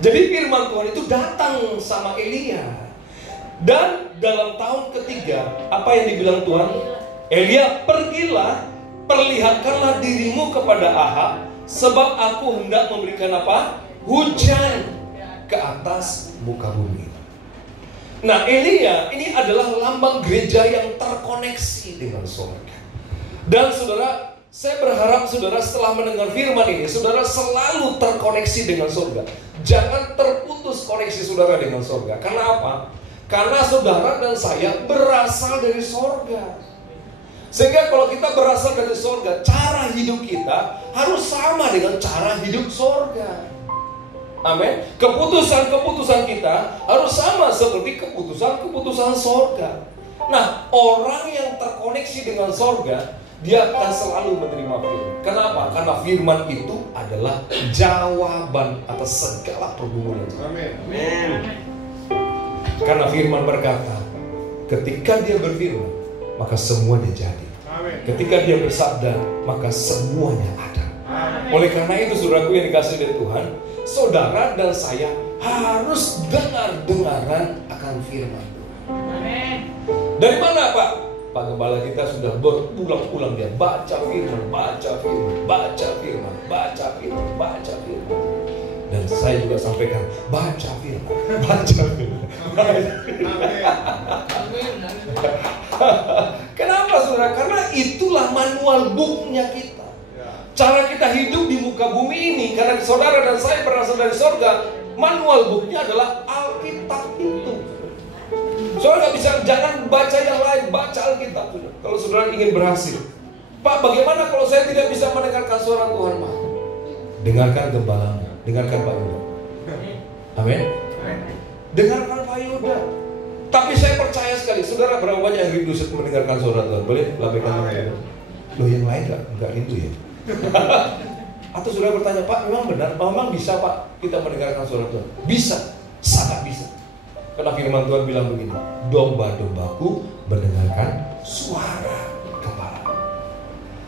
Jadi firman Tuhan itu datang sama Elia. Dan dalam tahun ketiga, apa yang dibilang Tuhan? Elia, pergilah, perlihatkanlah dirimu kepada Ahab, sebab aku hendak memberikan apa? Hujan ke atas muka bumi. Nah, Elia ini adalah lambang gereja yang terkoneksi dengan surga. Dan saudara, saya berharap saudara setelah mendengar firman ini, saudara selalu terkoneksi dengan surga. Jangan terputus koneksi saudara dengan surga. Karena apa? Karena saudara dan saya berasal dari surga. Sehingga kalau kita berasal dari surga, cara hidup kita harus sama dengan cara hidup surga. Amin. Keputusan-keputusan kita harus sama seperti keputusan-keputusan surga. Nah, orang yang terkoneksi dengan surga, dia akan selalu menerima firman. Kenapa? Karena firman itu adalah jawaban atas segala pergumulan. Amin. Karena firman berkata, ketika dia berfirman, maka semuanya jadi. Ketika dia bersabda, maka semuanya ada. Oleh karena itu, saudaraku yang dikasihi oleh Tuhan, saudara dan saya harus dengar-dengaran akan firman Tuhan. Dari mana Pak? Pak Gembala kita sudah berulang-ulang dia baca firman, baca firman, baca firman, baca firman, baca firman. Dan saya juga sampaikan, baca firman, baca firman. Kenapa saudara? Karena itulah manual booknya kita. Cara kita hidup di muka bumi ini, karena saudara dan saya berasal dari surga, manual booknya adalah Alkitab itu. Saudara nggak bisa, jangan baca yang lain, baca Alkitab. Kalau saudara ingin berhasil, Pak, bagaimana kalau saya tidak bisa mendengarkan suara Tuhan, Pak? Dengarkan gembalamu, dengarkan Pak Yuda. Amin. Dengarkan Pak Yuda. Tapi saya percaya sekali, saudara berapa banyak yang rindu mendengarkan suara Tuhan? Boleh labaikan tangan. Loh, yang lain nggak rindu ya? Atau saudara bertanya, Pak, memang benar? Memang bisa Pak kita mendengarkan suara Tuhan? Bisa, sangat bisa. Karena firman Tuhan bilang begini, domba-dombaku mendengarkan suara gembala.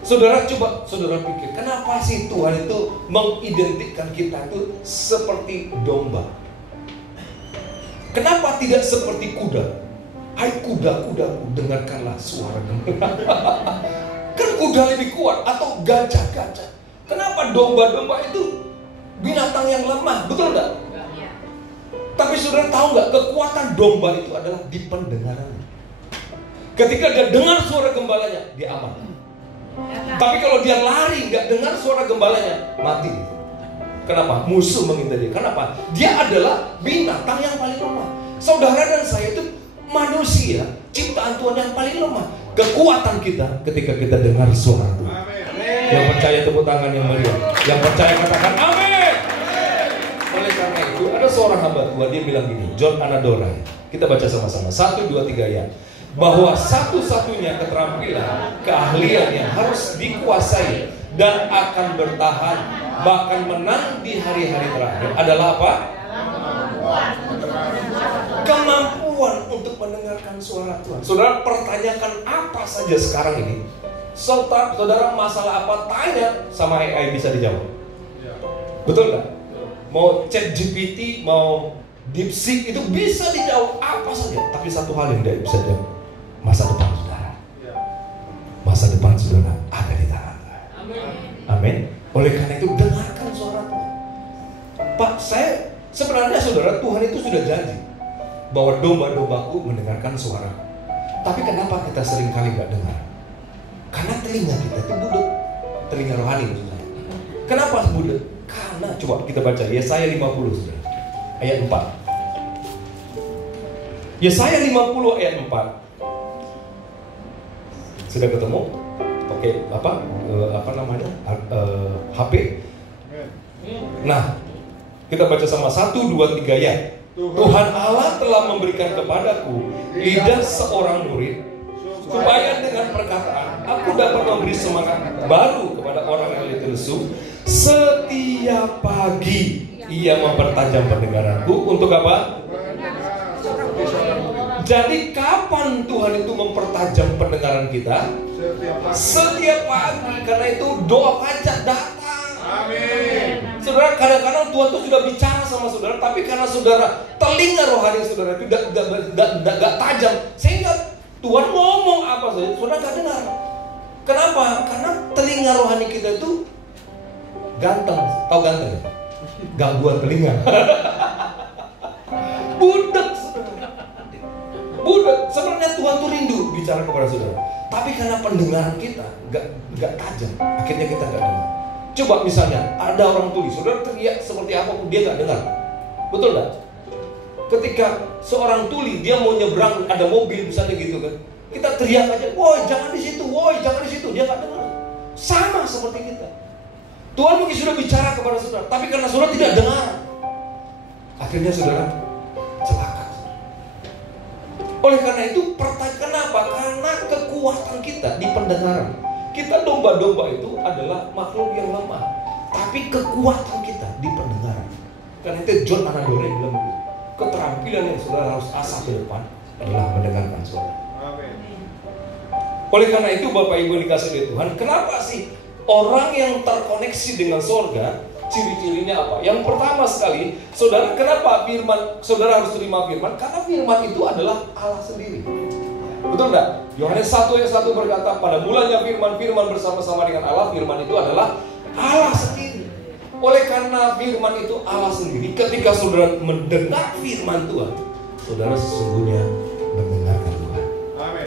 Saudara coba saudara pikir, kenapa sih Tuhan itu mengidentikan kita itu seperti domba? Kenapa tidak seperti kuda? Hai kuda-kudaku, dengarkanlah suara gembala. Kan kuda lebih kuat, atau gajah-gajah. Kenapa domba-domba itu binatang yang lemah, betul enggak? Tapi saudara tahu nggak, kekuatan domba itu adalah di pendengarannya. Ketika dia dengar suara gembalanya, dia aman. Tapi kalau dia lari nggak dengar suara gembalanya, mati. Kenapa? Musuh mengintai dia. Kenapa? Dia adalah binatang yang paling lemah. Saudara dan saya itu manusia, ciptaan Tuhan yang paling lemah. Kekuatan kita ketika kita dengar suara Tuhan. Yang percaya tepuk tangan yang meriah. Yang percaya katakan amin. Oleh karena itu ada seorang hamba Tuhan, dia bilang gini, John Anadora. Kita baca sama-sama. 1, 2, 3 ya. Bahwa satu-satunya keterampilan, keahlian yang harus dikuasai dan akan bertahan, bahkan menang di hari-hari terakhir adalah apa? Kemampuan untuk mendengarkan suara Tuhan. Saudara pertanyakan apa saja sekarang ini, saudara masalah apa, tanya sama AI bisa dijawab. Betul nggak? Mau ChatGPT, mau DeepSeek, itu bisa dijawab apa saja. Tapi satu hal yang tidak bisa dijawab, masa depan saudara. Masa depan saudara ada di tangan Tuhan. Amin. Oleh karena itu dengarkan suara Tuhan. Pak, saya sebenarnya saudara, Tuhan itu sudah janji bahwa domba-dombaku mendengarkan suara. Tapi kenapa kita sering kali nggak dengar? Karena telinga kita itu budek. Telinga rohani maksudnya. Kenapa budek? Karena coba kita baca Yesaya 50 saudara, ayat 4. Yesaya 50 ayat 4. Sudah ketemu? Oke, apa namanya? HP. Nah, kita baca sama 1, 2, 3 ya. Tuhan Allah telah memberikan kepadaku lidah seorang murid, supaya dengan perkataan aku dapat memberi semangat baru kepada orang yang letih lesu. Setiap pagi ia mempertajam pendengaranku. Untuk apa? Jadi kapan Tuhan itu mempertajam pendengaran kita? Setiap pagi. Karena itu doa pajak datang. Amin. Saudara, kadang-kadang Tuhan itu sudah bicara sama saudara, tapi karena saudara telinga rohani saudara itu tidak tajam, sehingga Tuhan ngomong apa saja saudara tidak dengar. Kenapa? Karena telinga rohani kita itu ganteng. Tahu ganteng ya? Gangguan telinga. Budak. Budak. Sebenarnya Tuhan tuh rindu bicara kepada saudara, tapi karena pendengaran kita gak tajam, akhirnya kita gak dengar. Coba misalnya ada orang tuli, saudara teriak seperti apapun dia gak dengar. Betul gak? Ketika seorang tuli dia mau nyebrang, ada mobil misalnya gitu kan, kita teriak aja, woi jangan di situ, woi jangan di situ, dia gak dengar. Sama seperti kita. Tuhan mungkin sudah bicara kepada saudara, tapi karena saudara tidak dengar, akhirnya saudara celaka. Oleh karena itu, kenapa? Karena kekuatan kita di pendengaran. Kita domba-domba itu adalah makhluk yang lemah, tapi kekuatan kita di pendengaran. Karena itu John Anadora bilang, keterampilan yang saudara harus asah ke depan adalah mendengarkan suara. Oleh karena itu Bapak Ibu dikasih oleh Tuhan, kenapa sih orang yang terkoneksi dengan surga, ciri-cirinya apa? Yang pertama sekali, saudara, kenapa firman, saudara harus terima firman? Karena firman itu adalah Allah sendiri. Betul enggak? Yohanes 1 ayat 1 berkata, pada mulanya firman bersama-sama dengan Allah. Firman itu adalah Allah sendiri. Oleh karena firman itu Allah sendiri, ketika saudara mendengar firman Tuhan, saudara sesungguhnya mendengarkan Tuhan. Amin.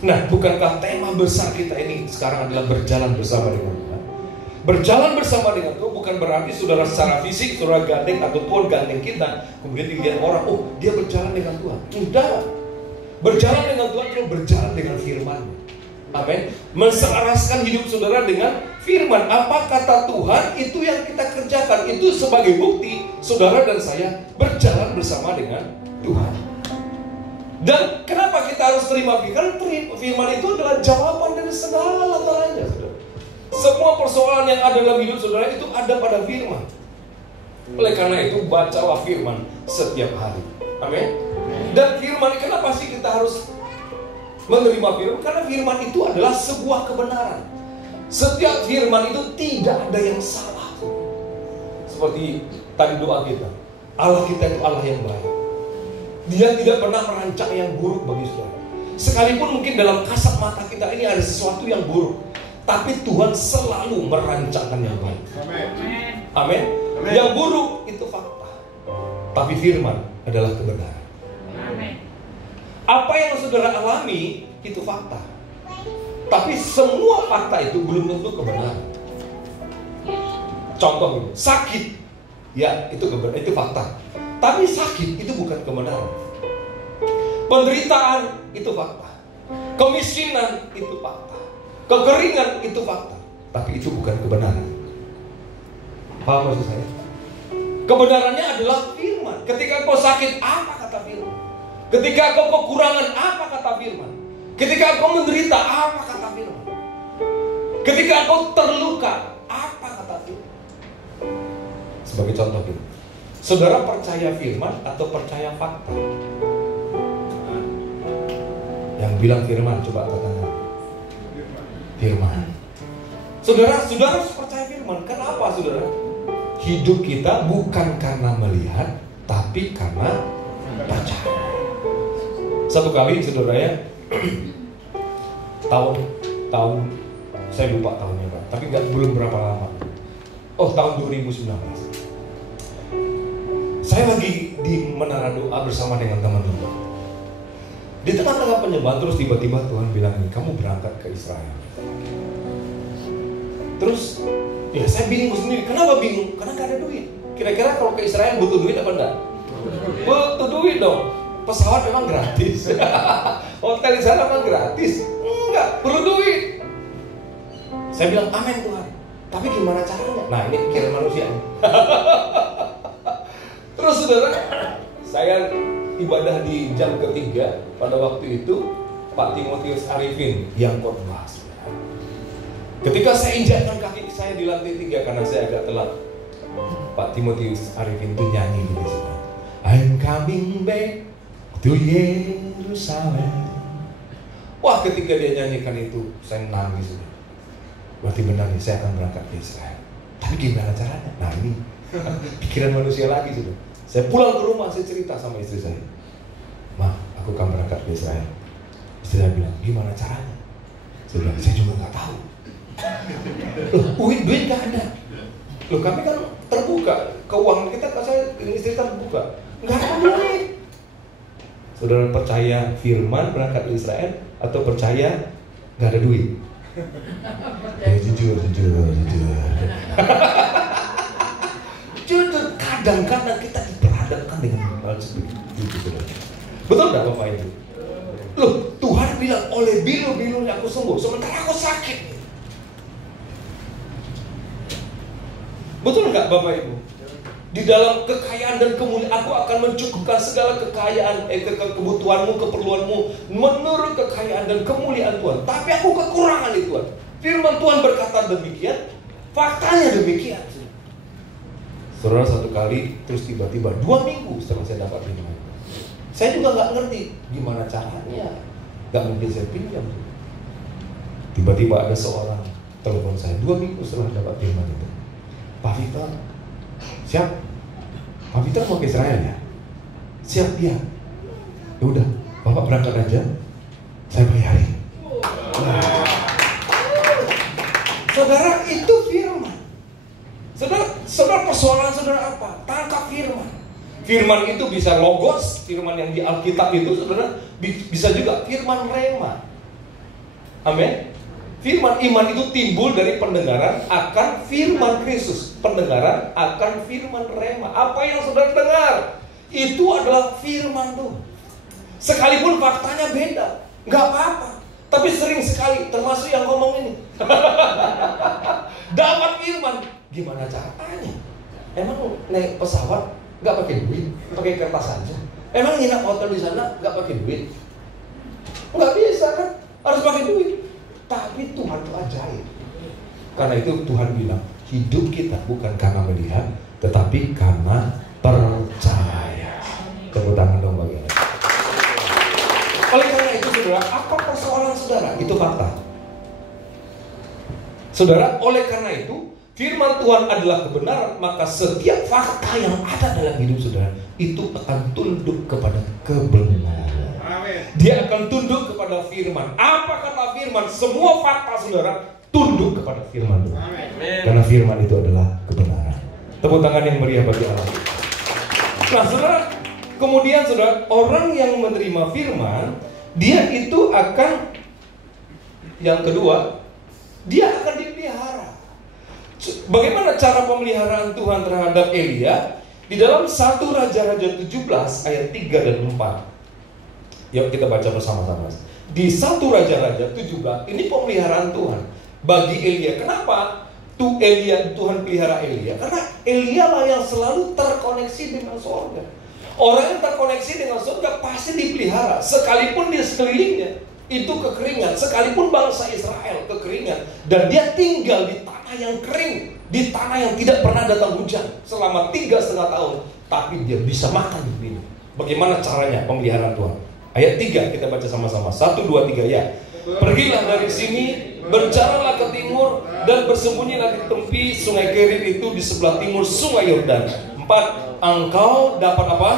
Nah, bukankah tema besar kita ini sekarang adalah berjalan bersama dengan Tuhan? Berjalan bersama dengan Tuhan bukan berarti saudara secara fisik saudara gandeng atau Tuhan gandeng kita, kemudian dilihat orang, oh dia berjalan dengan Tuhan. Tidak. Berjalan dengan Tuhan itu berjalan dengan firman. Amin. Menselaraskan hidup saudara dengan firman. Apa kata Tuhan, itu yang kita kerjakan. Itu sebagai bukti saudara dan saya berjalan bersama dengan Tuhan. Dan kenapa kita harus terima firman? Firman itu adalah jawaban dari segala galanya, saudara. Semua persoalan yang ada dalam hidup saudara itu ada pada firman. Oleh karena itu bacalah firman setiap hari. Amin. Dan firman, kenapa sih kita harus Menerima firman, karena firman itu adalah sebuah kebenaran. Setiap firman itu tidak ada yang salah. Seperti tadi doa kita, Allah kita itu Allah yang baik. Dia tidak pernah merancang yang buruk bagi saudara. Sekalipun mungkin dalam kasat mata kita ini ada sesuatu yang buruk, tapi Tuhan selalu merancangkan yang baik. Amin. Yang buruk itu fakta, tapi firman adalah kebenaran. Apa yang saudara alami itu fakta, tapi semua fakta itu belum tentu kebenaran. Contoh, sakit, ya itu kebenaran, itu fakta. Tapi sakit itu bukan kebenaran. Penderitaan itu fakta. Kemiskinan itu fakta. Kekeringan itu fakta. Tapi itu bukan kebenaran. Paham maksud saya? Kebenarannya adalah firman. Ketika kau sakit, apa kata firman? Ketika kau kekurangan, apa kata firman? Ketika kau menderita, apa kata firman? Ketika kau terluka, apa kata firman? Sebagai contoh gitu. Saudara percaya firman atau percaya fakta? Yang bilang firman, coba angkat tangan. Firman. Saudara harus percaya firman. Kenapa saudara? Hidup kita bukan karena melihat, tapi karena percaya. Satu kali saudara ya, tahun saya lupa tahunnya Pak, tapi belum berapa lama. Oh, tahun 2019. Saya lagi di menara doa bersama dengan teman-teman. Di tengah-tengah penyembahan terus tiba-tiba Tuhan bilang, kamu berangkat ke Israel. Terus ya saya bingung sendiri. Kenapa bingung? Karena gak ada duit. Kira-kira kalau ke Israel butuh duit apa enggak? Butuh duit dong. Pesawat memang gratis. Hotel di sana memang gratis. Enggak, perlu duit. Saya bilang amin Tuhan. Tapi gimana caranya? Nah ini pikiran manusia. Terus saudara, saya ibadah di jam ketiga. Pada waktu itu Pak Timotius Arifin yang khotbah. Ketika saya injakkan kaki saya di lantai 3 karena saya agak telat, Pak Timotius Arifin itu nyanyi gitu. I'm coming back to Yerusalem. Wah, ketika dia nyanyikan itu saya nangis. Berarti benar nih, saya akan berangkat ke Israel. Tapi gimana caranya? Nah ini pikiran manusia lagi sudah. Saya pulang ke rumah, saya cerita sama istri saya, Ma, aku akan berangkat ke Israel. Istri saya bilang, gimana caranya? Saya bilang, saya juga nggak tahu. Loh, duit nggak ada. Loh, kami kan terbuka, keuangan kita, saya istri terbuka, nggak ada duit. Saudara percaya firman berangkat ke Israel atau percaya nggak ada duit? Ya, jujur. Jujur, kadang-kadang kita diperhadapkan dengan hal seperti itu. Betul nggak Bapak Ibu? Loh, Tuhan bilang oleh bilu-bilunya aku sembuh, sementara aku sakit. Betul nggak Bapak Ibu? Di dalam kekayaan dan kemuliaan aku akan mencukupkan segala kekayaan, kebutuhanmu, keperluanmu menurut kekayaan dan kemuliaan Tuhan. Tapi aku kekurangan itu Tuhan. Firman Tuhan berkata demikian, faktanya demikian. Saudara, satu kali terus tiba-tiba 2 minggu setelah saya dapat firman, saya juga nggak ngerti gimana caranya. Nggak mungkin saya pinjam. Tiba-tiba ada seorang telepon saya 2 minggu setelah dapat firman itu. Pak Victor, siap? Pak Victor mau ke Israel ya? Siap, dia. Ya udah, Bapak berangkat aja, saya bayarin. Saudara, itu firman. Saudara persoalan saudara apa? Tangkap firman. Firman itu bisa logos, firman yang di Alkitab itu saudara, bisa juga firman rema. Amin. Firman iman itu timbul dari pendengaran akan firman Kristus. Pendengaran akan firman rema. Apa yang saudara dengar itu adalah firman Tuhan. Sekalipun faktanya beda, nggak apa-apa. Tapi sering sekali, termasuk yang ngomong ini, dapat firman, gimana caranya? Emang naik pesawat nggak pakai duit, pakai kertas saja? Emang nginap hotel di sana nggak pakai duit? Nggak bisa kan? Harus pakai duit. Tapi Tuhan itu ajaib. Karena itu Tuhan bilang, hidup kita bukan karena melihat, tetapi karena percaya. Tepuk tangan dong bagi. Oleh karena itu saudara, apa saudara, itu fakta. Saudara, oleh karena itu firman Tuhan adalah kebenaran, maka setiap fakta yang ada dalam hidup saudara itu akan tunduk kepada kebenaran. Dia akan tunduk kepada firman. Apa kata firman? Semua fakta saudara tunduk kepada firman Tuhan. Karena firman itu adalah kebenaran. Tepuk tangan yang meriah bagi Allah. Nah saudara, kemudian saudara, orang yang menerima firman, dia itu akan, yang kedua, dia akan dipelihara. Bagaimana cara pemeliharaan Tuhan terhadap Elia? Di dalam 1 Raja-Raja 17 ayat 3 dan 4. Yuk kita baca bersama-sama. Di 1 Raja-Raja 17, ini pemeliharaan Tuhan bagi Elia. Kenapa Tuhan pelihara Elia? Karena Elia lah yang selalu terkoneksi dengan surga. Orang yang terkoneksi dengan surga pasti dipelihara. Sekalipun di sekelilingnya itu kekeringan, sekalipun bangsa Israel kekeringan, dan dia tinggal di tanah yang kering, di tanah yang tidak pernah datang hujan selama 3,5 tahun, tapi dia bisa makan dan minum. Bagaimana caranya pemeliharaan Tuhan? Ayat 3 kita baca sama-sama. 1, 2, 3 ya. Pergilah dari sini, berjalanlah ke timur, dan bersembunyilah di tepi sungai Kerit itu di sebelah timur sungai Yordan. 4, engkau dapat apa?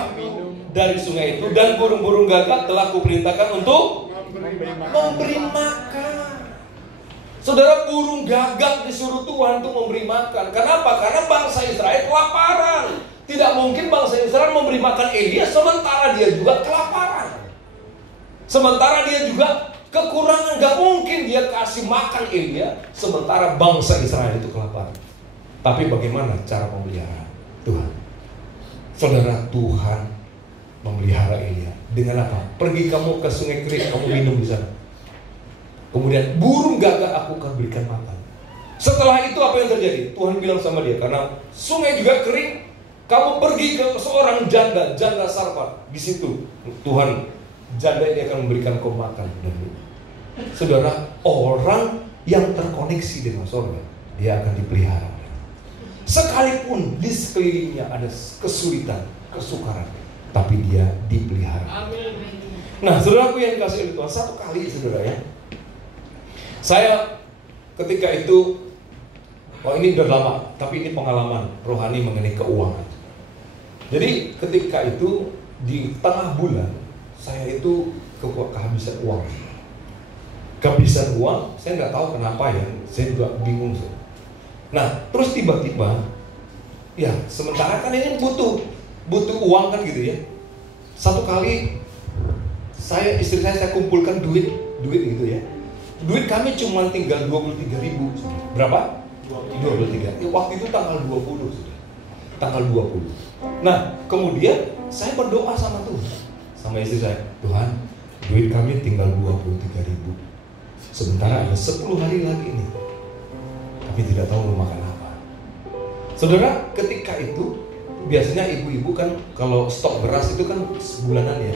Dari sungai itu, dan burung-burung gagak telah kuperintahkan untuk memberi makan. Saudara, burung gagak disuruh Tuhan untuk memberi makan. Kenapa? Karena bangsa Israel kelaparan. Tidak mungkin bangsa Israel memberi makan Elia sementara dia juga kelaparan. Sementara dia juga kekurangan. Gak mungkin dia kasih makan Elia sementara bangsa Israel itu kelaparan. Tapi bagaimana cara pemeliharaan Tuhan? Saudara, Tuhan memelihara Elia dengan apa? Pergi kamu ke sungai Kerit, kamu minum di sana. Kemudian burung gagak aku akan berikan makan. Setelah itu apa yang terjadi? Tuhan bilang sama dia, karena sungai juga kering, kamu pergi ke seorang janda Sarfat. Di situ Tuhan, janda ini akan memberikan kau makan dan minum. Saudara, orang yang terkoneksi dengan surga, dia akan dipelihara. Sekalipun di sekelilingnya ada kesulitan, kesukaran, tapi dia dipelihara. Nah, saudaraku yang dikasihi oleh Tuhan, satu kali saudara ya, saya ketika itu, ini udah lama, tapi ini pengalaman rohani mengenai keuangan. Jadi ketika itu di tengah bulan, saya itu kehabisan uang. Kehabisan uang, saya nggak tahu kenapa ya, saya juga bingung. Nah, terus tiba-tiba, ya sementara kan ini butuh uang kan gitu ya. Satu kali istri saya kumpulkan duit gitu ya. Duit kami cuma tinggal 23.000. Berapa? 23. Waktu itu tanggal 20 sudah. Tanggal 20. Nah, kemudian saya berdoa sama Tuhan, sama istri saya, Tuhan, duit kami tinggal 23.000. Sementara ada 10 hari lagi nih. Tapi tidak tahu mau makan apa. Saudara, ketika itu biasanya ibu-ibu kan kalau stok beras itu kan sebulanan ya.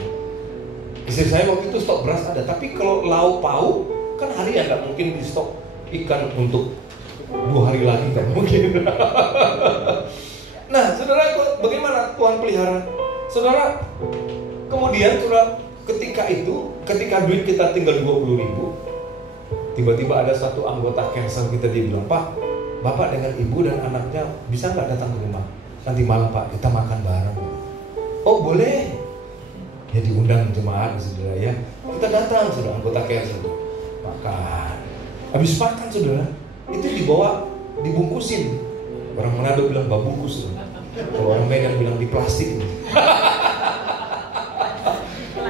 Istri saya waktu itu stok beras ada, tapi kalau lauk pauk kan harian, nggak mungkin di stok ikan untuk 2 hari lagi, kan mungkin. Nah, saudara, bagaimana Tuhan pelihara? Saudara, kemudian saudara, ketika duit kita tinggal 20.000, tiba-tiba ada satu anggota cancel kita, dia bilang, Pak, Bapak dengan ibu dan anaknya bisa nggak datang ke rumah? Nanti malam Pak, kita makan bareng. Oh boleh. Ya diundang jemaat saudara ya. Kita datang saudara, anggota cancel makan. Habis makan saudara, itu dibawa, dibungkusin. Orang Manado bilang babungkus. Kalau orang Medan bilang di plastik.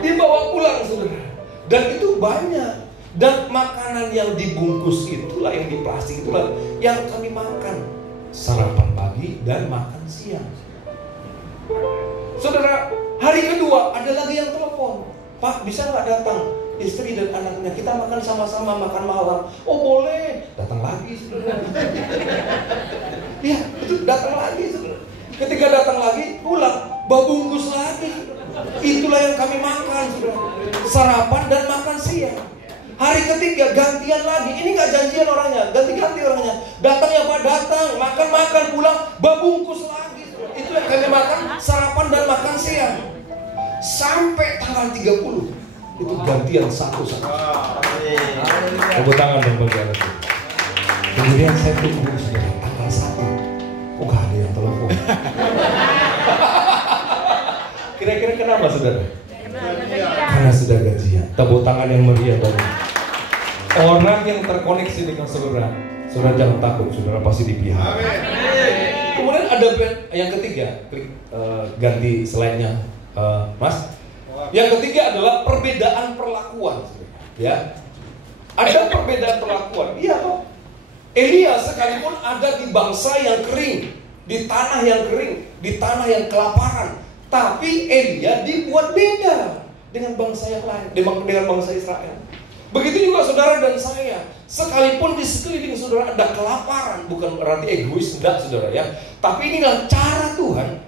Dibawa pulang saudara. Dan itu banyak. Dan makanan yang dibungkus itulah, yang di plastik itulah yang kami makan. Sarapan pagi dan makan siang. Saudara, hari kedua ada lagi yang telepon, Pak bisa nggak datang istri dan anaknya, kita makan sama-sama, makan malam. Oh boleh. Datang lagi saudara. Ya itu datang lagi saudara. Ketika datang lagi pulang, babungkus lagi. Itulah yang kami makan saudara. Sarapan dan makan siang. Hari ketiga gantian lagi. Ini gak janjian orangnya, ganti-ganti orangnya. Datang ya Pak, datang, makan-makan, pulang, babungkus lagi. Itu yang kami makan, sarapan dan makan siang. Sampai tanggal 30 itu gantian satu-satu. Tepuk tangan dong bagi anak itu. Kemudian saya tunggu saudara tanggal 1. Kok gak ada yang telepon? Kira-kira kenapa saudara? Karena sudah gajian. Tepuk tangan yang meriah bagi orang yang terkoneksi dengan saudara. Saudara jangan takut, saudara pasti dipihak. Kemudian ada yang ketiga, klik ganti slide-nya, Mas. Yang ketiga adalah perbedaan perlakuan, ya. Ada perbedaan perlakuan, iya kok. Elia sekalipun ada di bangsa yang kering, di tanah yang kering, di tanah yang kelaparan, tapi Elia dibuat beda dengan bangsa yang lain, dengan bangsa Israel. Begitu juga saudara dan saya, sekalipun di sekeliling saudara ada kelaparan, bukan berarti egois, enggak saudara ya. Tapi inilah cara Tuhan,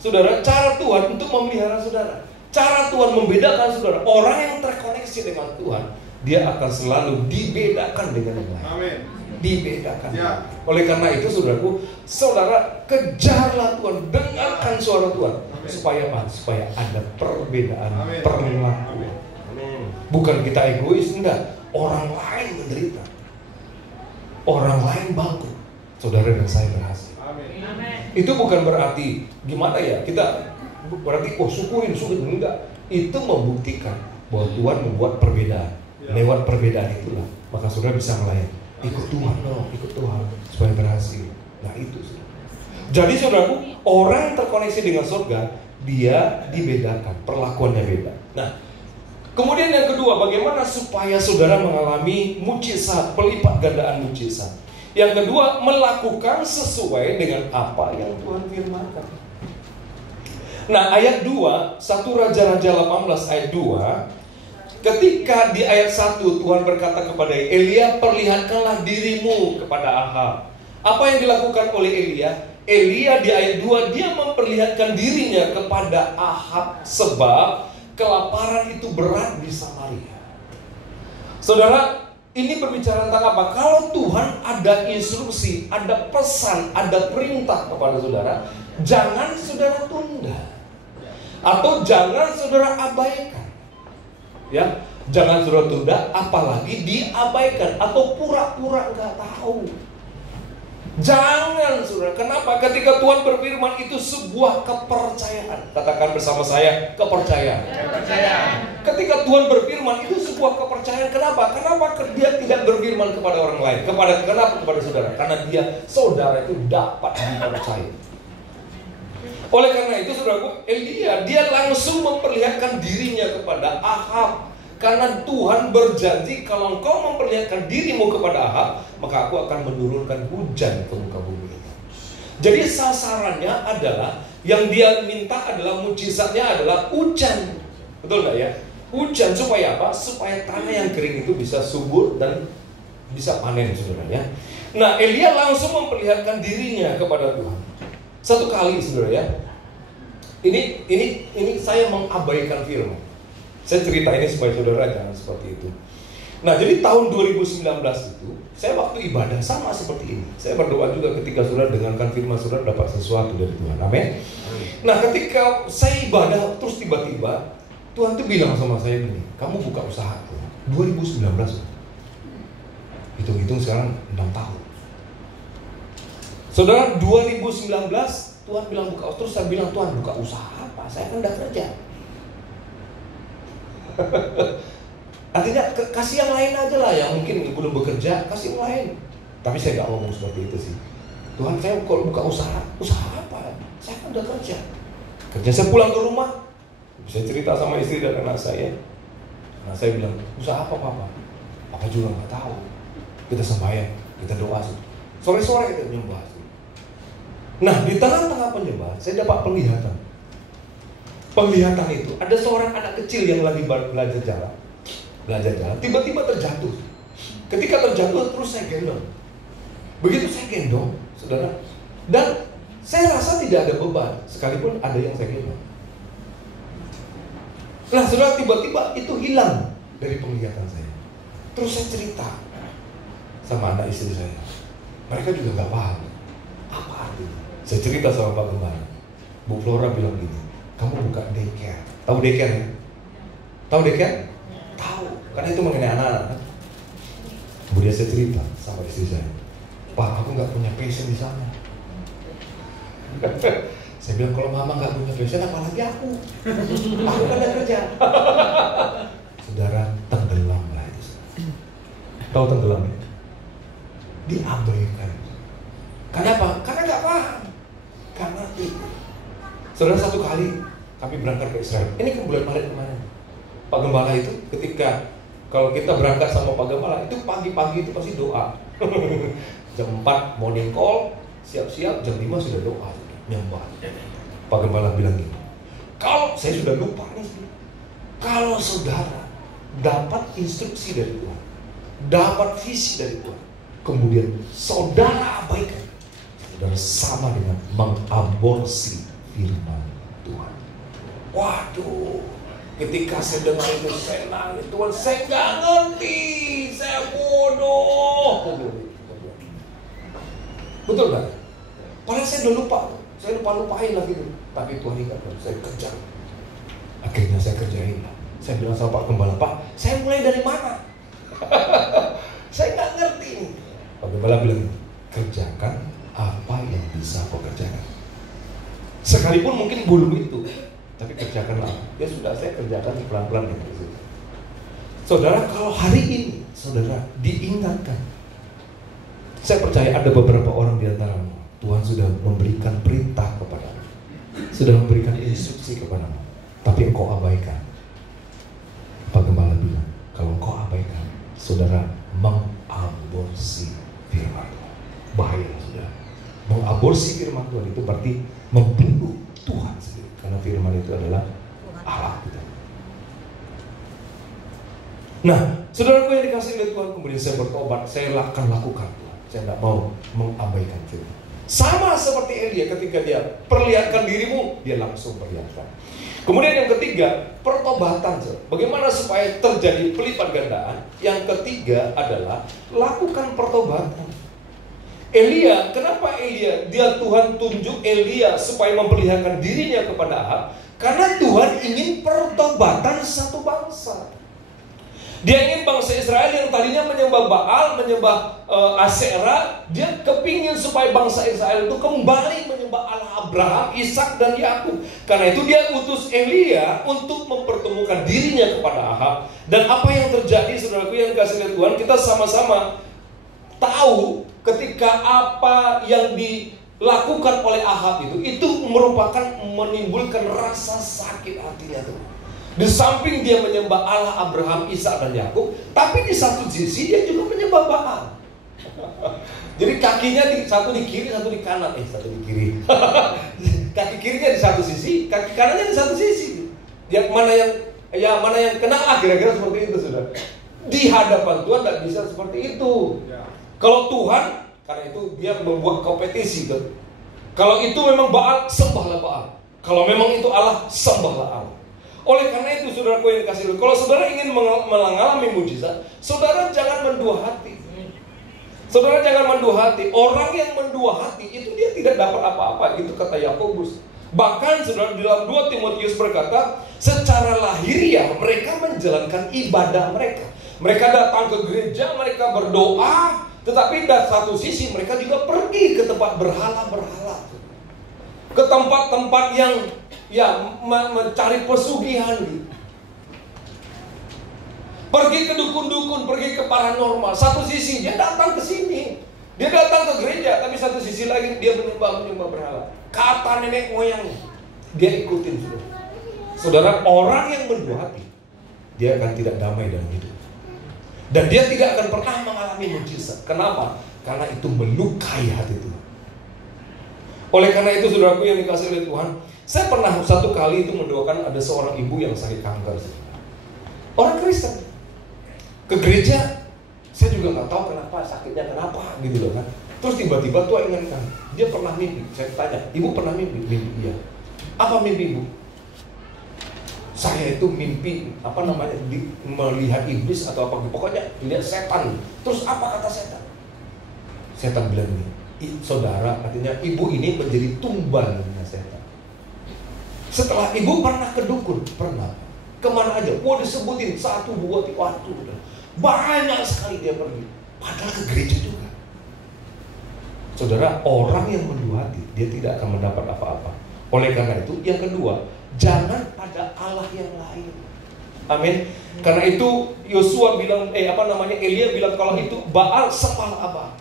saudara, cara Tuhan untuk memelihara saudara. Cara Tuhan membedakan saudara. Orang yang terkoneksi dengan Tuhan, dia akan selalu dibedakan dengan yang lain. Amin. Dibedakan. Ya. Oleh karena itu saudaraku, saudara kejarlah Tuhan, dengarkan suara Tuhan. Amin. Supaya apa? Supaya ada perbedaan perlakuan. Bukan kita egois, enggak. Orang lain menderita, orang lain bangkrut, saudara dan saya berhasil. Amin. Itu bukan berarti gimana ya, kita berarti syukurin, enggak. Itu membuktikan bahwa Tuhan membuat perbedaan. Lewat perbedaan itulah maka saudara bisa melayani. Ikut Tuhan dong, ikut Tuhan supaya berhasil. Nah itu saudara. Jadi saudaraku, orang yang terkoneksi dengan surga, dia dibedakan, perlakuannya beda. Nah, kemudian yang kedua, bagaimana supaya saudara mengalami mujizat, pelipat gandaan mujizat. Yang kedua, melakukan sesuai dengan apa yang Tuhan firmankan. Nah, ayat 2, 1 Raja-Raja 18 ayat 2, ketika di ayat 1 Tuhan berkata kepada Elia, perlihatkanlah dirimu kepada Ahab. Apa yang dilakukan oleh Elia? Elia di ayat 2, dia memperlihatkan dirinya kepada Ahab sebab kelaparan itu berat di Samaria. Saudara, ini berbicara tentang apa? Kalau Tuhan ada instruksi, ada pesan, ada perintah kepada saudara, jangan saudara tunda. Atau jangan saudara abaikan. Ya, jangan saudara tunda, apalagi diabaikan atau pura-pura nggak tahu. Jangan saudara. Kenapa? Ketika Tuhan berfirman itu sebuah kepercayaan. Katakan bersama saya, kepercayaan. Ketika Tuhan berfirman itu sebuah kepercayaan. Kenapa? Kenapa dia tidak berfirman kepada orang lain? Kenapa kepada saudara? Karena saudara itu dapat dipercaya. Oleh karena itu saudaraku, Elia dia langsung memperlihatkan dirinya kepada Ahab. Karena Tuhan berjanji kalau engkau memperlihatkan dirimu kepada Ahab, maka aku akan menurunkan hujan ke muka bumi. Jadi sasarannya adalah, yang dia minta adalah mujizatnya adalah hujan. Betul nggak ya? Hujan supaya apa? Supaya tanah yang kering itu bisa subur dan bisa panen saudara ya. Nah, Elia langsung memperlihatkan dirinya kepada Tuhan. Satu kali saudara ya. Ini saya mengabaikan firman. Saya cerita ini supaya saudara jangan seperti itu. Nah, jadi tahun 2019 itu saya waktu ibadah sama seperti ini. Saya berdoa juga ketika saudara dengarkan firman, saudara dapat sesuatu dari Tuhan. Amin. Nah, ketika saya ibadah terus tiba-tiba Tuhan tuh bilang sama saya begini, kamu buka usaha 2019. Hitung-hitung sekarang 6 tahun. Saudara, 2019 Tuhan bilang buka usaha. Terus saya bilang, Tuhan buka usaha apa? Saya kan udah kerja. Artinya kasih yang lain aja lah, yang mungkin belum bekerja, kasih yang lain. Tapi saya gak ngomong seperti itu sih. Tuhan, saya kalau buka usaha apa? Saya kan udah kerja. Saya pulang ke rumah, saya cerita sama istri dan anak saya. Nah, saya bilang, usaha apa Papa? Papa juga gak tahu. Kita sembahyang, kita doa sih. Sore-sore kita menyembah. Nah, di tengah-tengah penyembah, saya dapat penglihatan. Penglihatan itu, ada seorang anak kecil yang lagi belajar jalan. Tiba-tiba terjatuh. Ketika terjatuh, terus saya gendong. Begitu saya gendong, saudara, dan saya rasa tidak ada beban, sekalipun ada yang saya gendong. Nah, saudara, tiba-tiba itu hilang dari penglihatan saya. Terus saya cerita sama anak istri saya. Mereka juga gak paham apa artinya. Saya cerita sama Pak Gembala. Bu Flora bilang gini, kamu buka daycare. Tahu daycare ya? Tahu daycare? Tahu. Karena itu mengenai anak-anak. Kemudian saya cerita sama istri saya, Pak, aku nggak punya passion di sana. Saya bilang, kalau mama nggak punya passion, apalagi aku kan ada kerja. Saudara, tenggelam lah itu. Tahu tenggelam ya? Diabaikan. Kenapa? Karena nggak paham. Karena itu. Saudara, satu kali kami berangkat ke Israel. Ini kan bulan Maret kemarin. Pak Gembala itu ketika kalau kita berangkat sama Pak Gembala itu pagi-pagi itu pasti doa. Jam 4 morning call, siap-siap, jam 5 sudah doa, nyembah. Pak Gembala bilang gini, kalau saya sudah lupa nih, kalau saudara dapat instruksi dari Tuhan, dapat visi dari Tuhan, kemudian saudara abaikan, saudara sama dengan mengaborsi firman Tuhan. Waduh, ketika saya dengar itu saya nangis, Tuhan, saya nggak ngerti, saya bodoh. Betul kan? Padahal saya udah lupa, saya lupain lagi tuh. Tapi Tuhan ingatkan, saya kejar. Akhirnya saya kerjain. Saya bilang sama Pak Gembala, Pak, saya mulai dari mana? Saya nggak ngerti nih. Pak Gembala bilang, kerjakan apa yang bisa kau kerjakan. Sekalipun mungkin belum itu, tapi kerjakanlah. Ya sudah, saya kerjakan pelan-pelan gitu. Saudara, kalau hari ini saudara diingatkan, saya percaya ada beberapa orang di antaramu, Tuhan sudah memberikan perintah kepadamu, sudah memberikan instruksi kepadamu, tapi engkau abaikan. Pak Gembala bilang, kalau engkau abaikan, saudara mengaborsi firman Tuhan. Bahaya, saudara. Mengaborsi firman Tuhan itu berarti membunuh Tuhan sendiri, karena firman itu adalah Allah kita. Nah, saudaraku yang dikasih oleh Tuhan, kemudian saya bertobat, saya akan lakukan Tuhan. Saya tidak mau mengabaikan firman. Sama seperti Elia, ketika dia perlihatkan dirimu, dia langsung perlihatkan. Kemudian yang ketiga, pertobatan. Bagaimana supaya terjadi pelipat gandaan? Yang ketiga adalah lakukan pertobatan. Elia, kenapa Elia? Dia Tuhan tunjuk Elia supaya memperlihatkan dirinya kepada Ahab, karena Tuhan ingin pertobatan satu bangsa. Dia ingin bangsa Israel yang tadinya menyembah Baal, menyembah Asyera, dia kepingin supaya bangsa Israel itu kembali menyembah Allah Abraham, Ishak dan Yakub. Karena itu dia utus Elia untuk mempertemukan dirinya kepada Ahab. Dan apa yang terjadi, saudaraku yang dikasihi oleh Tuhan, kita sama-sama tahu ketika apa yang dilakukan oleh Ahab itu merupakan menimbulkan rasa sakit hatinya tuh. Di samping dia menyembah Allah Abraham, Ishak dan Yakub, tapi di satu sisi dia juga menyembah Baal. Jadi kakinya satu di kiri, satu di kanan, satu di kiri. Kaki kirinya di satu sisi, kaki kanannya di satu sisi. Dia mana yang kena kira-kira seperti itu, sudah. Di hadapan Tuhan tidak bisa seperti itu. Kalau Tuhan, karena itu dia membuat kompetisi kan. Kalau itu memang Baal, sembahlah Baal. Kalau memang itu Allah, sembahlah Allah. Oleh karena itu, saudaraku yang dikasihi, kalau saudara ingin mengalami mujizat, saudara jangan mendua hati. Saudara jangan mendua hati. Orang yang mendua hati itu dia tidak dapat apa-apa. Itu kata Yakobus. Bahkan saudara, dalam 2 Timotius berkata, secara lahiriah mereka menjalankan ibadah mereka. Mereka datang ke gereja, mereka berdoa, tetapi dari satu sisi mereka juga pergi ke tempat berhala-berhala, ke tempat-tempat yang mencari pesugihan, pergi ke dukun-dukun, pergi ke paranormal. Satu sisi dia datang ke sini, dia datang ke gereja, tapi satu sisi lagi dia menyembah berhala. Kata nenek moyangnya dia ikutin. Saudara, orang yang mendua hati, dia akan tidak damai dalam hidup, dan dia tidak akan pernah mengalami mujizat. Kenapa? Karena itu melukai hati Tuhan. Oleh karena itu, saudaraku yang dikasihi oleh Tuhan, saya pernah satu kali itu mendoakan ada seorang ibu yang sakit kanker. Orang Kristen ke gereja, saya juga nggak tahu kenapa sakitnya kenapa gitu loh kan. Terus tiba-tiba Tuhan ingatkan, dia pernah mimpi. Saya tanya, ibu pernah mimpi? Mimpi iya. Apa mimpi ibu? Saya itu mimpi melihat iblis atau apa, pokoknya lihat setan. Terus apa kata setan? Setan bilang ini, saudara, artinya ibu ini menjadi tumbalnya setan. Setelah ibu pernah ke dukun, pernah kemana aja, disebutin 1, 2, 3, banyak sekali dia pergi. padahal ke gereja juga. Saudara, orang yang mendua hati, dia tidak akan mendapat apa-apa. Oleh karena itu, yang kedua, jangan ada Allah yang lain. Amin. Karena itu Yosua bilang, Elia bilang kalau itu Baal, sembahlah Baal.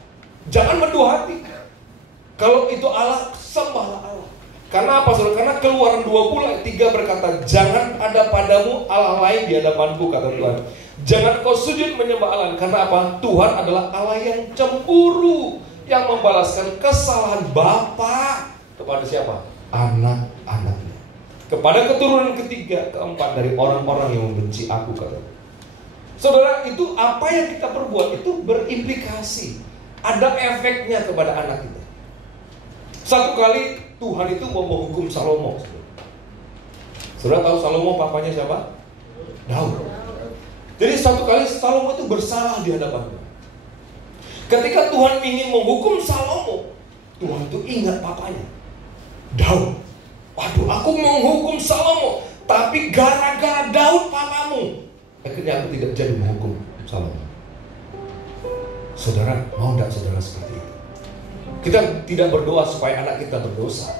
Jangan mendua hati. Kalau itu Allah, sembahlah Allah. Karena apa, saudara? Karena Keluaran 20 ayat 3 berkata, jangan ada padamu Allah lain di hadapanku, kata Tuhan. Jangan kau sujud menyembah Allah. Karena apa? Tuhan adalah Allah yang cemburu, yang membalaskan kesalahan bapa kepada siapa? Anak-anaknya. Kepada keturunan ketiga, keempat dari orang-orang yang membenci aku, kata. Saudara, itu apa yang kita perbuat itu berimplikasi. Ada efeknya kepada anak kita. Satu kali Tuhan itu mau menghukum Salomo. Saudara tahu Salomo papanya siapa? Daud. Jadi satu kali Salomo itu bersalah di hadapan Tuhan. Ketika Tuhan ingin menghukum Salomo, Tuhan itu ingat papanya, Daud. Waduh, aku mau menghukum Salomo, tapi gara-gara Daud papamu, akhirnya aku tidak jadi menghukum Salomo. Saudara, mau tidak saudara seperti itu? Kita tidak berdoa supaya anak kita berdosa,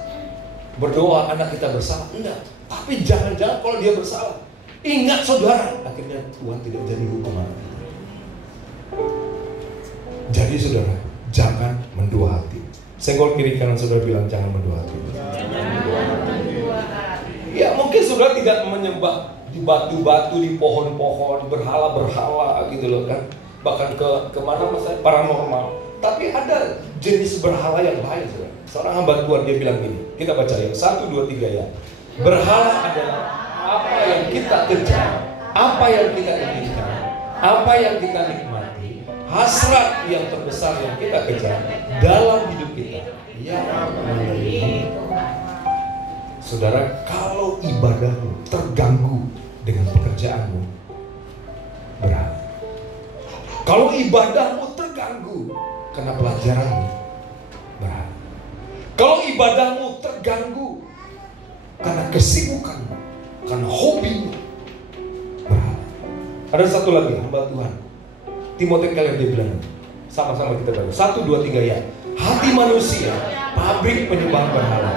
berdoa anak kita bersalah, enggak. Tapi jangan-jangan kalau dia bersalah, ingat saudara, akhirnya Tuhan tidak jadi hukum anak kita. Jadi saudara, jangan mendua hati. Senggol kiri kanan saudara bilang jangan mendua hati. Ya mungkin saudara tidak menyembah di batu-batu, di pohon-pohon, berhala-berhala gitu loh kan. Bahkan ke mana masa paranormal. Tapi ada jenis berhala yang lain, saudara. Seorang hamba Tuhan dia bilang gini, kita baca ya, 1, 2, 3 ya. Berhala adalah apa yang kita kejar, apa yang kita inginkan, apa yang kita nikmati, hasrat yang terbesar yang kita kejar dalam hidup kita. Yang menerima. Saudara, kalau ibadahmu terganggu dengan pekerjaanmu, berhala. Kalau ibadahmu terganggu karena pelajaranmu, berhala. Kalau ibadahmu terganggu karena kesibukanmu, karena hobimu, berhala. Ada satu lagi hamba Tuhan, Timotius kalian dia bilang, sama-sama kita baca, 1, 2, 3 ya. Hati manusia pabrik penyembahan berhala.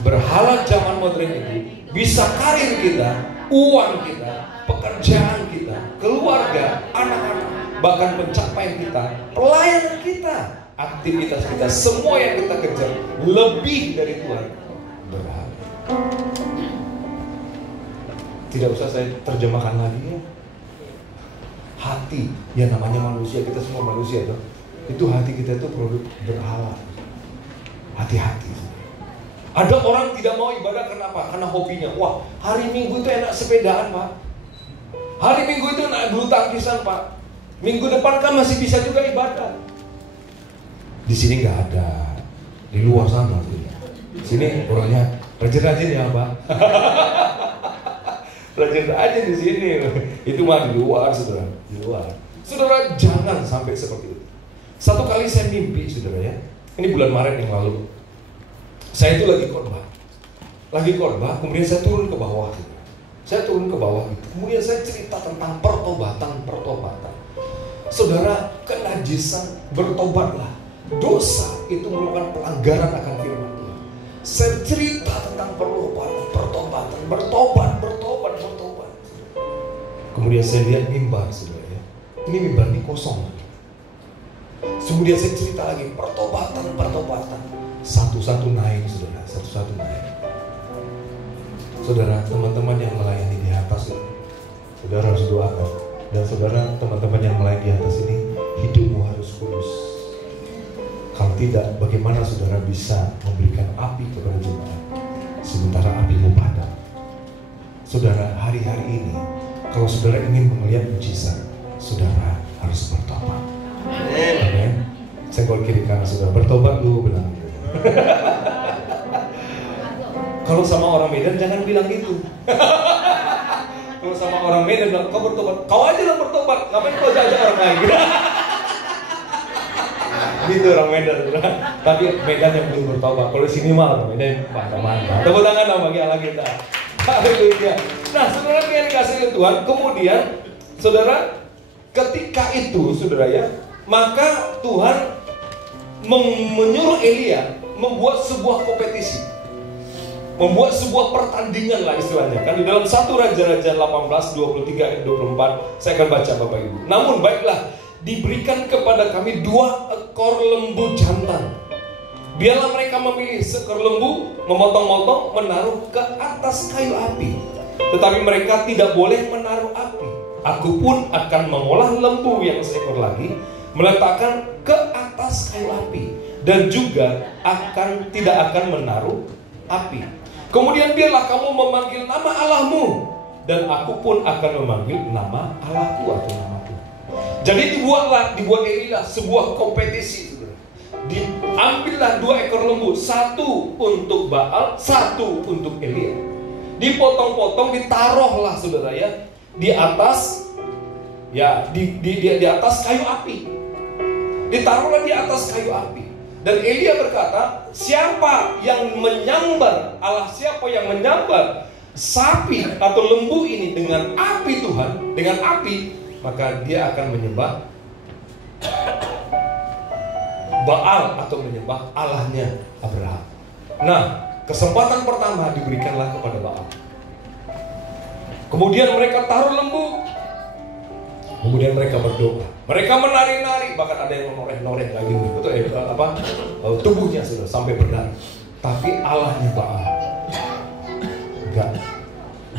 Berhala zaman modern itu bisa karir kita, uang kita, pekerjaan kita, keluarga, anak-anak, bahkan pencapaian kita, pelayanan kita, aktivitas kita, semua yang kita kejar lebih dari Tuhan, berhala. Tidak usah saya terjemahkan lagi ya. Hati yang namanya manusia, kita semua manusia tuh. Itu hati kita itu produk berhala. Hati-hati. Ada orang tidak mau ibadah kenapa? Karena hobinya. Wah, hari Minggu itu enak sepedaan, Pak. Hari Minggu itu enak bulu tangkisan, Pak. Minggu depan kan masih bisa juga ibadah. Di sini nggak ada. Di luar sana tuh. Sini orangnya rajin-rajin ya, Pak. Rajin aja di sini. Itu mah di luar, saudara. Di luar. Saudara, jangan sampai seperti itu. Satu kali saya mimpi, saudara ya. Ini bulan Maret yang lalu. Saya itu lagi khotbah, kemudian saya turun ke bawah. Saudara. Saya turun ke bawah. Kemudian saya cerita tentang pertobatan. Saudara, kenajisan, bertobatlah. Dosa itu merupakan pelanggaran akan firman Tuhan. Saya cerita tentang pertobatan, bertobat. Kemudian saya lihat mimbar, saudara ya. Ini mimbar ini kosong. Kemudian saya cerita lagi pertobatan. Satu-satu naik, saudara. Satu-satu naik. Saudara, teman-teman yang melayani di atas ini, saudara harus doakan. Dan saudara, teman-teman yang melayani di atas ini, hidupmu harus kudus. Kalau tidak, bagaimana saudara bisa memberikan api kepada jemaat sementara apimu padam? Saudara, hari-hari ini, kalau saudara ingin melihat mujizat, saudara harus bertobat. Amin. Senggol kiri kanan saudara, bertobat dulu bilang. Kalau sama orang Medan jangan bilang gitu. Kalau sama orang Medan bilang, kau bertobat, kau aja lah bertobat, ngapain kau ajak orang lain? Gitu orang Medan. Tapi Medan yang belum bertobat. Kalau sini mah orang Medan mantap. Tepuk tangan dong bagi Allah kita. Haleluya. Nah, saudara yang dikasih Tuhan, kemudian saudara ketika itu saudara ya, Maka Tuhan menyuruh Elia membuat sebuah kompetisi, membuat sebuah pertandingan lah istilahnya. Kan di dalam 1 Raja-Raja 18, 23, ayat 24, saya akan baca Bapak Ibu. Namun baiklah, diberikan kepada kami 2 ekor lembu jantan. Biarlah mereka memilih seekor lembu, memotong-motong, menaruh ke atas kayu api. Tetapi mereka tidak boleh menaruh api. Aku pun akan mengolah lembu yang seekor lagi, meletakkan ke atas kayu api, dan juga tidak akan menaruh api. Kemudian biarlah kamu memanggil nama Allahmu, dan aku pun akan memanggil nama Allahku atau namaku. Jadi dibuat Elia sebuah kompetisi. Diambillah 2 ekor lembu, 1 untuk Baal, 1 untuk Elia. Dipotong-potong, ditaruhlah saudara ya di atas di atas kayu api. Ditaruhlah di atas kayu api. Dan Elia berkata, siapa yang menyambar sapi atau lembu ini dengan api Tuhan, dengan api, maka dia akan menyembah Baal atau menyembah Allahnya Abraham. Nah, kesempatan pertama diberikanlah kepada Baal. Kemudian mereka taruh lembu. Kemudian mereka berdoa. Mereka menari-nari, bahkan ada yang menoreh-noreh lagi tubuhnya sudah sampai berdarah. Tapi Allahnya Baal enggak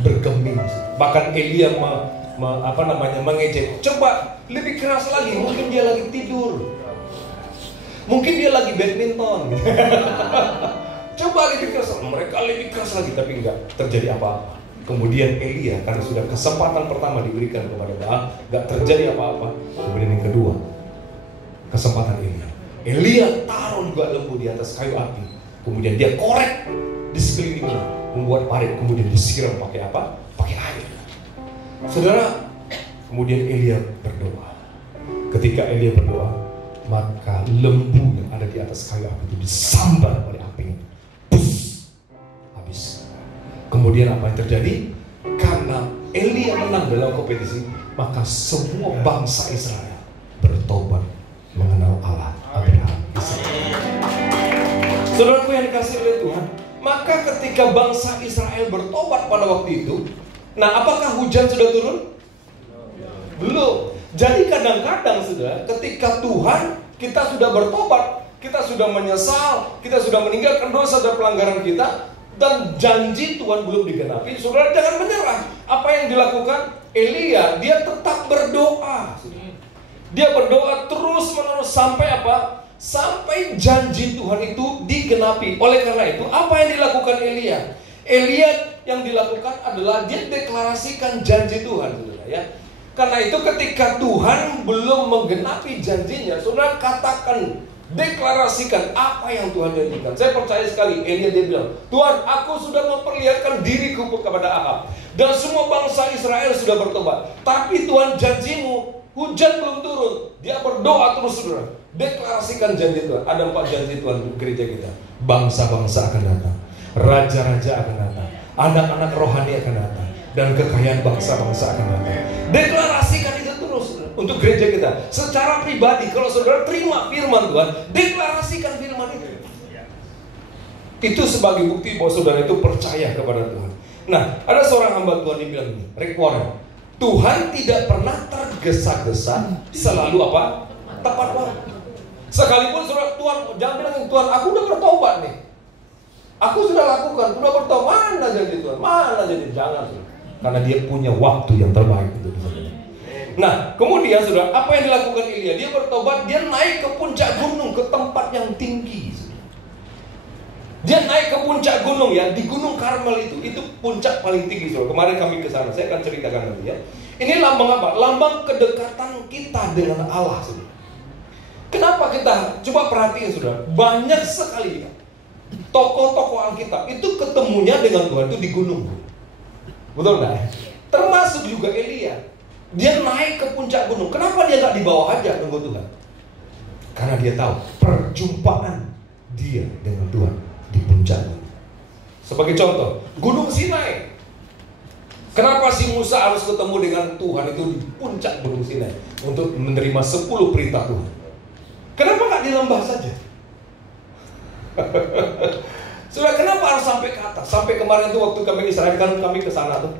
bergeming. Bahkan Elia mengejek. Coba lebih keras lagi, mungkin dia lagi tidur. Mungkin dia lagi badminton. Coba lebih keras. Mereka lebih keras lagi, tapi enggak terjadi apa-apa. Kemudian Elia, karena sudah kesempatan pertama diberikan kepada Baal, enggak terjadi apa-apa. Kemudian yang kedua, kesempatan Elia taruh juga lembu di atas kayu api. Kemudian dia korek di sekelilingnya, membuat parit. Kemudian disiram pakai apa? Pakai air. Saudara, kemudian Elia berdoa. Ketika Elia berdoa, maka lembu yang ada di atas kayu api itu disambar oleh api. Bus, habis. Kemudian apa yang terjadi? Karena Elia menang dalam kompetisi, maka semua bangsa Israel bertobat mengenal Allah Abraham, Ishak. Saudaraku yang dikasihi oleh Tuhan, maka ketika bangsa Israel bertobat pada waktu itu, nah apakah hujan sudah turun? Belum. Jadi kadang-kadang saudara, ketika Tuhan kita sudah bertobat, kita sudah menyesal, kita sudah meninggalkan dosa dan pelanggaran kita, dan janji Tuhan belum digenapi, saudara jangan menyerah. Apa yang dilakukan Elia? Dia tetap berdoa. Dia berdoa terus-menerus sampai apa? Sampai janji Tuhan itu digenapi. Oleh karena itu, apa yang dilakukan Elia? Elia yang dilakukan adalah dia deklarasikan janji Tuhan, saudara ya. Karena itu ketika Tuhan belum menggenapi janjinya, saudara katakan, deklarasikan apa yang Tuhan janjikan. Saya percaya sekali, Elia dia bilang, Tuhan, aku sudah memperlihatkan diriku kepada Ahab, dan semua bangsa Israel sudah bertobat. Tapi Tuhan, janjimu, hujan belum turun. Dia berdoa terus, saudara. Deklarasikan janji Tuhan. Ada 4 janji Tuhan untuk gereja kita. Bangsa-bangsa akan datang, raja-raja akan datang, anak-anak rohani akan datang, dan kekayaan bangsa-bangsa akan datang. Deklarasikan itu terus untuk gereja kita. Secara pribadi, kalau saudara terima firman Tuhan, deklarasikan firman itu. Itu sebagai bukti bahwa saudara itu percaya kepada Tuhan. Nah, ada seorang hamba Tuhan yang bilang ini, Rick Warren, Tuhan tidak pernah tergesa-gesa, selalu apa? Tepat waktu. Sekalipun saudara, Tuhan, jangan bilang, Tuhan, aku udah bertobat nih, aku sudah lakukan, sudah bertobat, mana jadi Tuhan, mana jadi, jangan. Karena dia punya waktu yang terbaik untuk itu. Nah, kemudian saudara, apa yang dilakukan Elia? Dia bertobat, dia naik ke puncak gunung, ke tempat yang tinggi. Dia naik ke puncak gunung ya, di Gunung Karmel itu puncak paling tinggi, saudara. Kemarin kami ke sana, saya akan ceritakan nanti ya. Ini lambang apa? Lambang kedekatan kita dengan Allah, saudara. Kenapa kita? Coba perhatiin, saudara. Banyak sekali ya, tokoh-tokoh Alkitab itu ketemunya dengan Tuhan itu di gunung. Betul nggak? Termasuk juga Elia. Dia naik ke puncak gunung. Kenapa dia nggak di bawah aja nunggu Tuhan? Karena dia tahu perjumpaan dia dengan Tuhan di puncak gunung. Sebagai contoh, Gunung Sinai. Kenapa si Musa harus ketemu dengan Tuhan itu di puncak Gunung Sinai untuk menerima 10 perintah Tuhan? Kenapa nggak di lembah saja? Sudah, kenapa harus sampai ke atas? Sampai kemarin tuh waktu kami Israel kan kami ke sana tuh.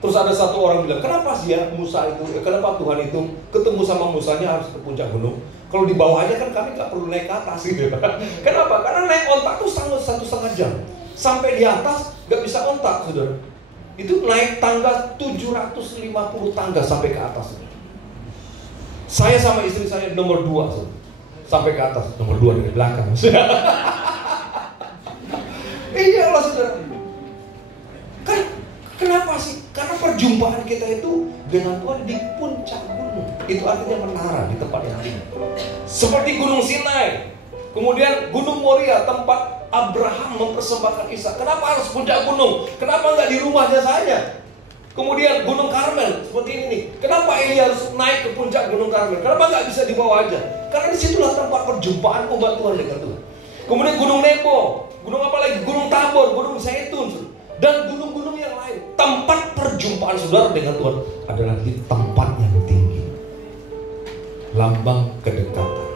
Terus ada satu orang bilang, kenapa sih ya Musa itu, kenapa Tuhan itu ketemu sama Musanya harus ke puncak gunung? Kalau di bawah aja kan kami nggak perlu naik ke atas gitu. Kenapa? Karena naik ontak tuh 1,5 jam. Sampai di atas nggak bisa ontak, saudara. Itu naik tangga 750 tangga sampai ke atas. Saya sama istri saya nomor 2, saudara. Sampai ke atas, nomor 2 dari belakang. Iya Allah, saudara. Kan kenapa sih? Karena perjumpaan kita itu dengan Tuhan di puncak gunung. Itu artinya menara di tempat yang tinggi. Seperti Gunung Sinai, kemudian Gunung Moria, tempat Abraham mempersembahkan Ishak. Kenapa harus puncak gunung? Kenapa nggak di rumahnya saja? Kemudian Gunung Karmel seperti ini nih. Kenapa Elia harus naik ke puncak Gunung Karmel? Kenapa nggak bisa di bawah aja? Karena disitulah tempat perjumpaan umat Tuhan dengan Tuhan. Kemudian Gunung Nebo, gunung apa lagi? Gunung Tabor, Gunung Zaitun, dan gunung-gunung yang lain. Tempat perjumpaan saudara dengan Tuhan adalah di tempat yang tinggi. Lambang kedekatan.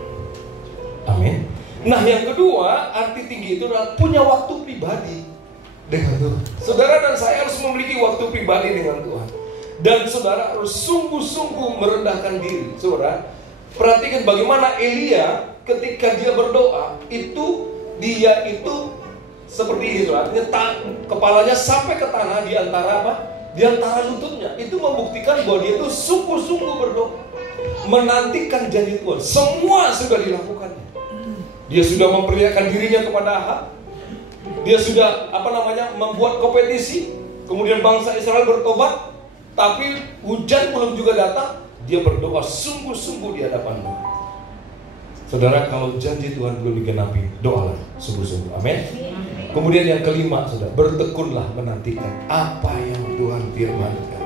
Amin. Nah, yang kedua, arti tinggi itu adalah punya waktu pribadi dengan Tuhan. Saudara dan saya harus memiliki waktu pribadi dengan Tuhan. Dan saudara harus sungguh-sungguh merendahkan diri. Saudara, perhatikan bagaimana Elia ketika dia berdoa, dia itu seperti itu, artinya kepalanya sampai ke tanah di antara apa? Di antara lututnya. Itu membuktikan bahwa dia itu sungguh-sungguh berdoa, menantikan janji Tuhan. Semua sudah dilakukannya. Dia sudah memperlihatkan dirinya kepada Ahab. Dia sudah membuat kompetisi. Kemudian bangsa Israel bertobat, tapi hujan belum juga datang. Dia berdoa sungguh-sungguh di hadapan Tuhan. Saudara, kalau janji Tuhan belum digenapi, doalah sungguh-sungguh. Amin. Kemudian yang kelima, saudara, bertekunlah menantikan apa yang Tuhan firmankan.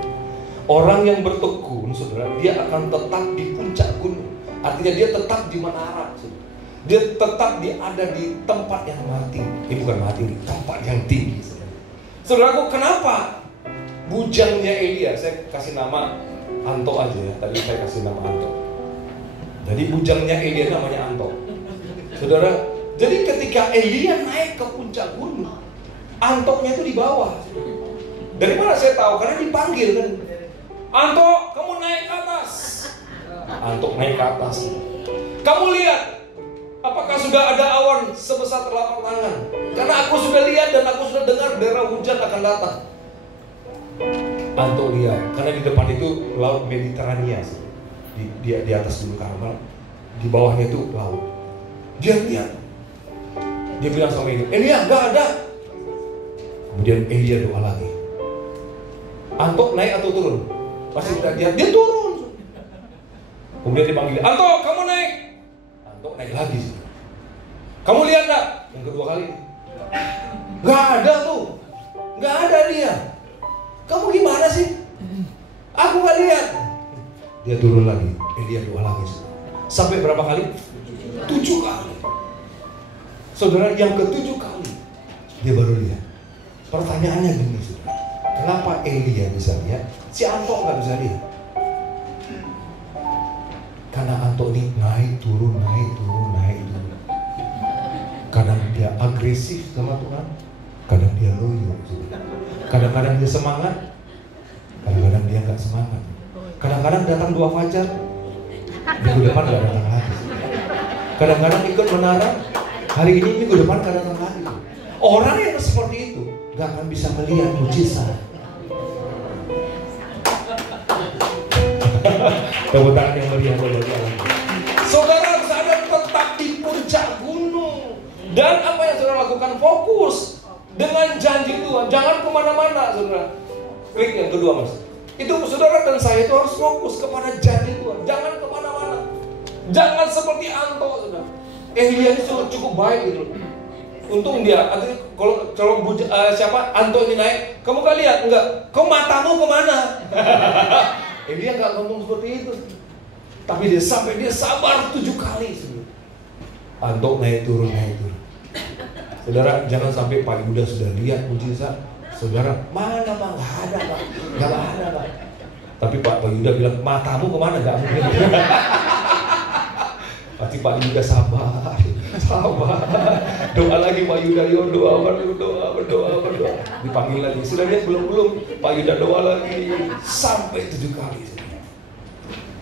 Orang yang bertekun, saudara, dia akan tetap di puncak gunung. Artinya dia tetap di menara, saudara. Dia tetap ada di tempat yang mati. Bukan mati, di tempat yang tinggi, saudara. Saudaraku, kenapa bujangnya Elia? Saya kasih nama Anto aja ya. Tadi saya kasih nama Anto. Jadi bujangnya Elia namanya Anto. Saudara, jadi ketika Elia naik ke puncak gunung, Antoknya itu di bawah. Dari mana saya tahu? Karena dipanggil kan. Anto, kamu naik ke atas. Antok naik ke atas. Kamu lihat, apakah sudah ada awan sebesar telapak tangan? Karena aku sudah lihat dan aku sudah dengar daerah hujan akan datang. Anto lihat, karena di depan itu laut Mediterania. Di atas Gunung Karmel, di bawahnya itu laut. Dia lihat. Dia bilang sama Elia, enggak ada. Kemudian Elia doa lagi. Anto naik atau turun? Pasti tidak lihat, dia turun. Kemudian dipanggil, Anto, kamu naik. Anto naik lagi. Kamu lihat enggak? Yang kedua kali. Enggak ada tuh. Enggak ada dia. Kamu gimana sih? Aku enggak lihat. Dia turun lagi, Elia doa lagi. Sampai berapa kali? 7 kali. Saudara, yang ke-7 kali dia baru lihat. Pertanyaannya gini, saudara, kenapa Elia bisa lihat, si Anto nggak bisa lihat? Karena Anto ini naik turun. Kadang dia agresif sama Tuhan, kadang dia loyo. Kadang-kadang dia semangat, kadang-kadang dia nggak semangat. Kadang-kadang datang 2 fajar, minggu depan nggak datang lagi. Kadang-kadang ikut menara, hari ini minggu depan nggak datang lagi. Orang yang seperti itu nggak akan bisa melihat mujizat. Tepuk tangan yang meriah bagi Allah. Saudara harus ada tetap di puncak gunung. Dan apa yang saudara lakukan? Fokus dengan janji Tuhan. Jangan kemana-mana, saudara. Klik yang kedua, mas. Itu saudara dan saya itu harus fokus kepada janji Tuhan. Jangan kemana-mana. Jangan seperti Anto, saudara. Elia ini cukup baik gitu. Untung dia. Kalau siapa Anto ini naik, kamu gak lihat? Enggak. Kau matamu kemana? Elia gak ngomong seperti itu. Tapi dia sabar 7 kali, saudara. Anto naik turun. Saudara, jangan sampai Pak Yuda sudah lihat mujizat. Saudara, mana Pak? Nggak ada Pak. Nggak ada Pak. Tapi Pak Yuda bilang, matamu kemana? Nggak mungkin. Pasti Pak Yuda sabar. Doa lagi Pak Yuda, yo berdoa. Dipanggil lagi. Sudah lihat belum? Pak Yuda doa lagi sampai 7 kali.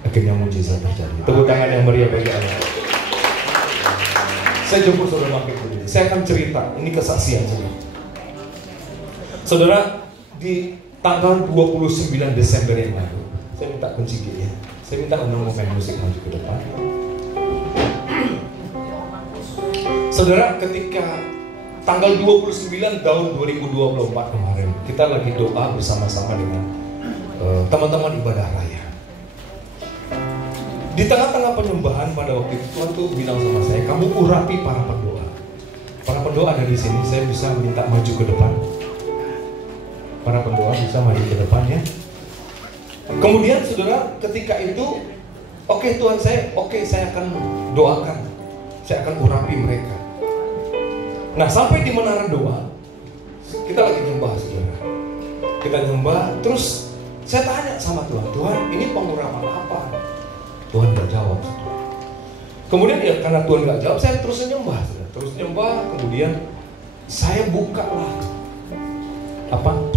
Akhirnya mujizat terjadi. Tepuk tangan yang meriah bagi Allah. Saya jemput saudara bangkit berdiri. Saya akan cerita, ini kesaksian saudara. Saudara, di tanggal 29 Desember yang lalu, saya minta kunci ya. Saya minta untuk main musik maju ke depan. Saudara, ketika tanggal 29 tahun 2024 kemarin, kita lagi doa bersama-sama dengan teman-teman ibadah raya. Di tengah-tengah penyembahan pada waktu itu, Tuhan tuh bilang sama saya, kamu urapi para pendoa. Para pendoa ada di sini, saya bisa minta maju ke depan. Para pendoa bisa maju ke depan ya. Kemudian saudara, ketika itu, oke Tuhan saya akan doakan. Saya akan urapi mereka. Nah, sampai di menara doa, kita lagi nyembah saudara. Kita nyembah, terus saya tanya sama Tuhan, Tuhan ini pengurapan apa? Tuhan gak jawab. Kemudian ya karena Tuhan gak jawab, saya terus nyembah. Kemudian saya bukalah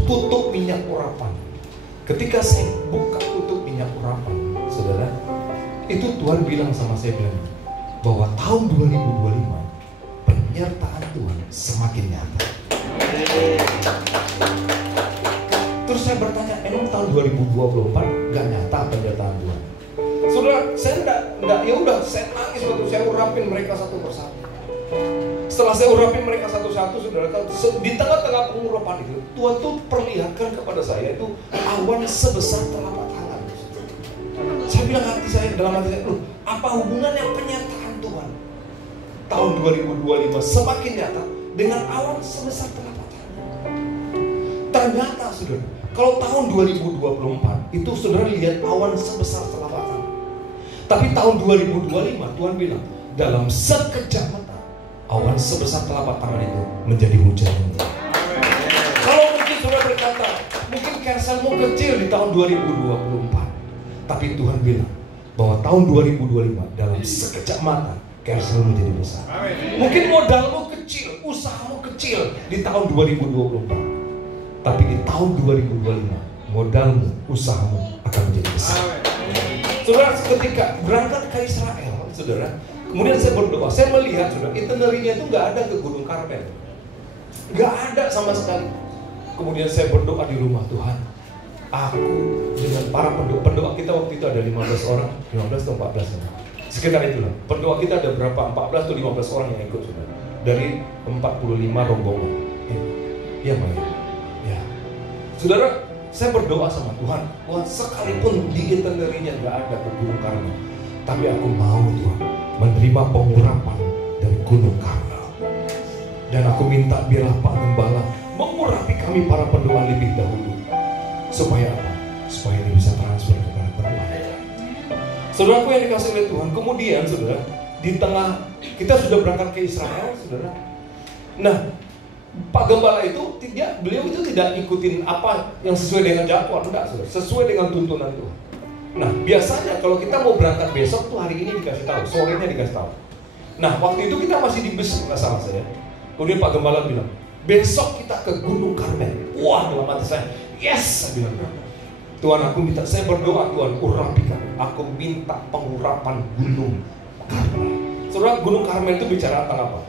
tutup minyak urapan. Ketika saya buka tutup minyak urapan, saudara, itu Tuhan bilang sama saya bahwa tahun 2025 penyertaan Tuhan semakin nyata. Terus saya bertanya, emang tahun 2024 gak nyata penyertaan Tuhan? Saudara, saya enggak, ya udah, saya nangis waktu saya urapin mereka satu persatu. Setelah saya urapin mereka satu-satu, saudara, di tengah-tengah pengurapan itu, Tuhan tuh perlihatkan kepada saya itu awan sebesar telapak tangan. Saya bilang dalam hati saya, loh, apa hubungannya penyertaan Tuhan tahun 2025 semakin nyata dengan awan sebesar telapak tangan? Ternyata, saudara, kalau tahun 2024 itu saudara lihat awan sebesar telapak tangan. Tapi tahun 2025 Tuhan bilang dalam sekejap mata awan sebesar telapak tangan itu menjadi hujan. Kalau mungkin saudara berkata, mungkin cancelmu kecil di tahun 2024, tapi Tuhan bilang bahwa tahun 2025 dalam sekejap mata cancel menjadi besar. Mungkin modalmu kecil, usahamu kecil di tahun 2024, tapi di tahun 2025 modalmu, usahamu akan menjadi besar. Saudara, ketika berangkat ke Israel, saudara, kemudian saya berdoa, saya melihat, saudara, itinerary-nya itu nggak ada ke Gunung Karmel, nggak ada sama sekali. Kemudian saya berdoa di rumah, Tuhan, aku dengan para pendoa kita waktu itu ada 15 orang, 15 atau 14 orang, sekitar itulah. Pendoa kita ada berapa? 14 atau 15 orang yang ikut, saudara, dari 45 rombongan. Iya, Pak. Ya, saudara. Saya berdoa sama Tuhan, sekalipun di itinerary-nya nggak ada ke Gunung Karmel, tapi aku mau Tuhan menerima pengurapan dari Gunung Karmel. Dan aku minta biarlah Pak Gembala mengurapi kami para pendoa lebih dahulu. Supaya apa? Supaya ini bisa transfer kepada pendoa. Saudaraku yang dikasih oleh Tuhan, kemudian saudara, di tengah kita sudah berangkat ke Israel, saudara. Nah, Pak Gembala itu beliau itu tidak ikutin apa yang sesuai dengan jadwal, enggak, sesuai dengan tuntunan Tuhan. Nah, biasanya kalau kita mau berangkat besok tuh hari ini dikasih tahu, sorenya dikasih tahu. Nah, waktu itu kita masih di bus, nggak salah saya. Kemudian Pak Gembala bilang, besok kita ke Gunung Karmel. Wah, dalam hati saya, yes, saya bilang, Tuhan, aku minta, saya berdoa, Tuhan, urapikan. Aku minta pengurapan Gunung Karmel. Saudara, Gunung Karmel itu bicara tentang apa?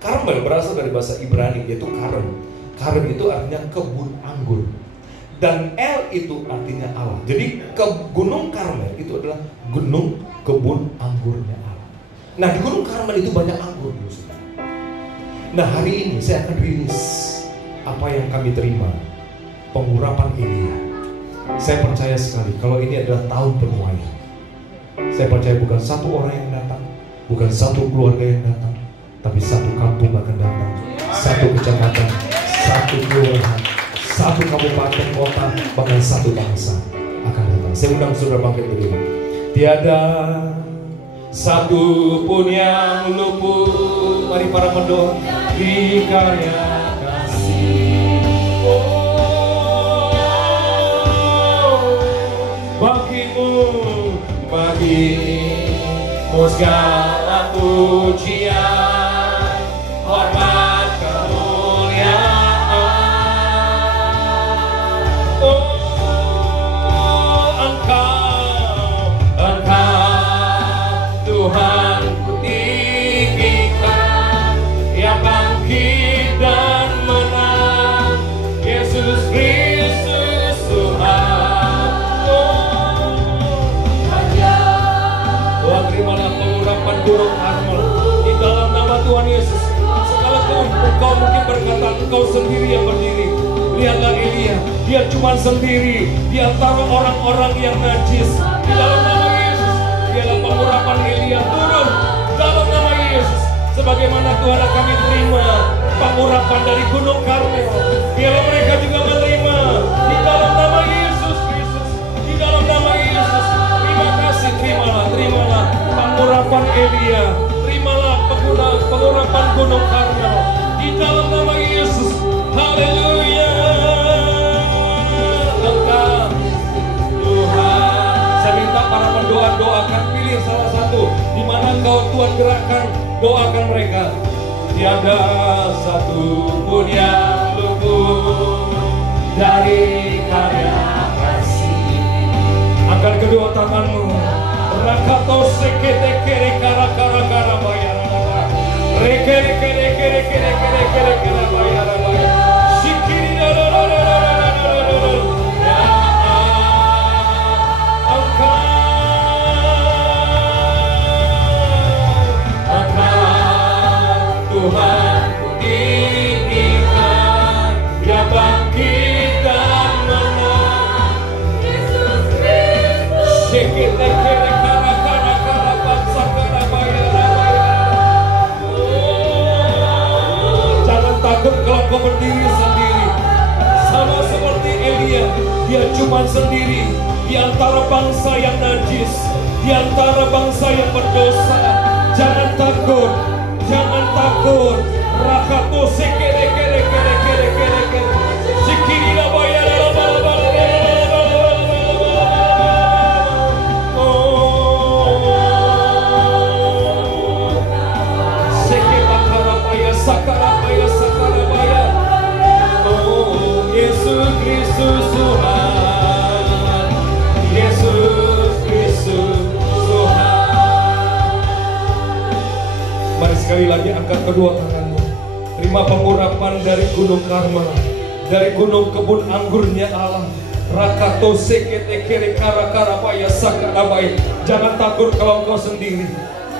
Karmel berasal dari bahasa Ibrani, yaitu karem. Karem itu artinya kebun anggur. Dan El itu artinya Allah. Jadi Gunung Karmel itu adalah gunung kebun anggurnya Allah. Nah, di Gunung Karmel itu banyak anggur. Nah, hari ini saya akan rilis apa yang kami terima, pengurapan Elia. Saya percaya sekali kalau ini adalah tahun penuaian. Saya percaya bukan satu orang yang datang, bukan satu keluarga yang datang, tapi satu kampung akan datang, satu kecamatan, satu kelurahan, satu kabupaten kota, bahkan satu bangsa akan datang. Saya undang saudara bangkit berdiri. Tiada satu pun yang luput. Mari para pendoa di karya kasih. Bagimu, bagi segala pujian, hormat, kemuliaan. Oh, Engkau Tuhan ku tinggikan, yang bangkit dan menang, Yesus Kristus Tuhan. Tuhan, terimalah pengurapan gunung Karmel di dalam nama Tuhan Yesus. Sekalipun engkau mungkin berkata engkau sendiri yang berdiri, lihatlah Elia, dia cuma sendiri di antara orang-orang yang najis. Di dalam nama Yesus, biarlah pengurapan Elia turun dalam nama Yesus. Sebagaimana Tuhan kami terima pengurapan dari gunung Karmel, biarlah mereka juga menerima di dalam nama Yesus Kristus. Di dalam nama Yesus, terima kasih, terimalah pengurapan Elia, terimalah pengurapan gunung Karmel di dalam nama Yesus. Haleluya. Engkau Tuhan. Saya minta para pendoa doakan, pilih salah satu di mana engkau Tuhan gerakkan, doakan mereka. Tiada satu pun yang luput dari karya kasih. Angkat kedua tanganmu. Rakato sekete kere kara kara kara bayar. Rekere kere kere kere kere kere kere bayar bayar. Sikiri la la la la la la la la. Ya Engkau Tuhan ku tinggikan, ya bangkit dan menang, Yesus Kristus. Sekete kere takut kalau kau berdiri sendiri, sama seperti Elia, dia cuma sendiri di antara bangsa yang najis, di antara bangsa yang berdosa. Jangan takut, jangan takut. Rakato sekere kere kere kere kere kere. Sikiri la bayar la bala bala Yesus Kristus Tuhan, Yesus Kristus Tuhan. Mari sekali lagi angkat kedua tanganmu. Terima pengurapan dari gunung Karmel, dari gunung kebun anggurnya Allah. Rakato sekete kere kara kara baya sakara baya. Jangan takut kalau engkau sendiri.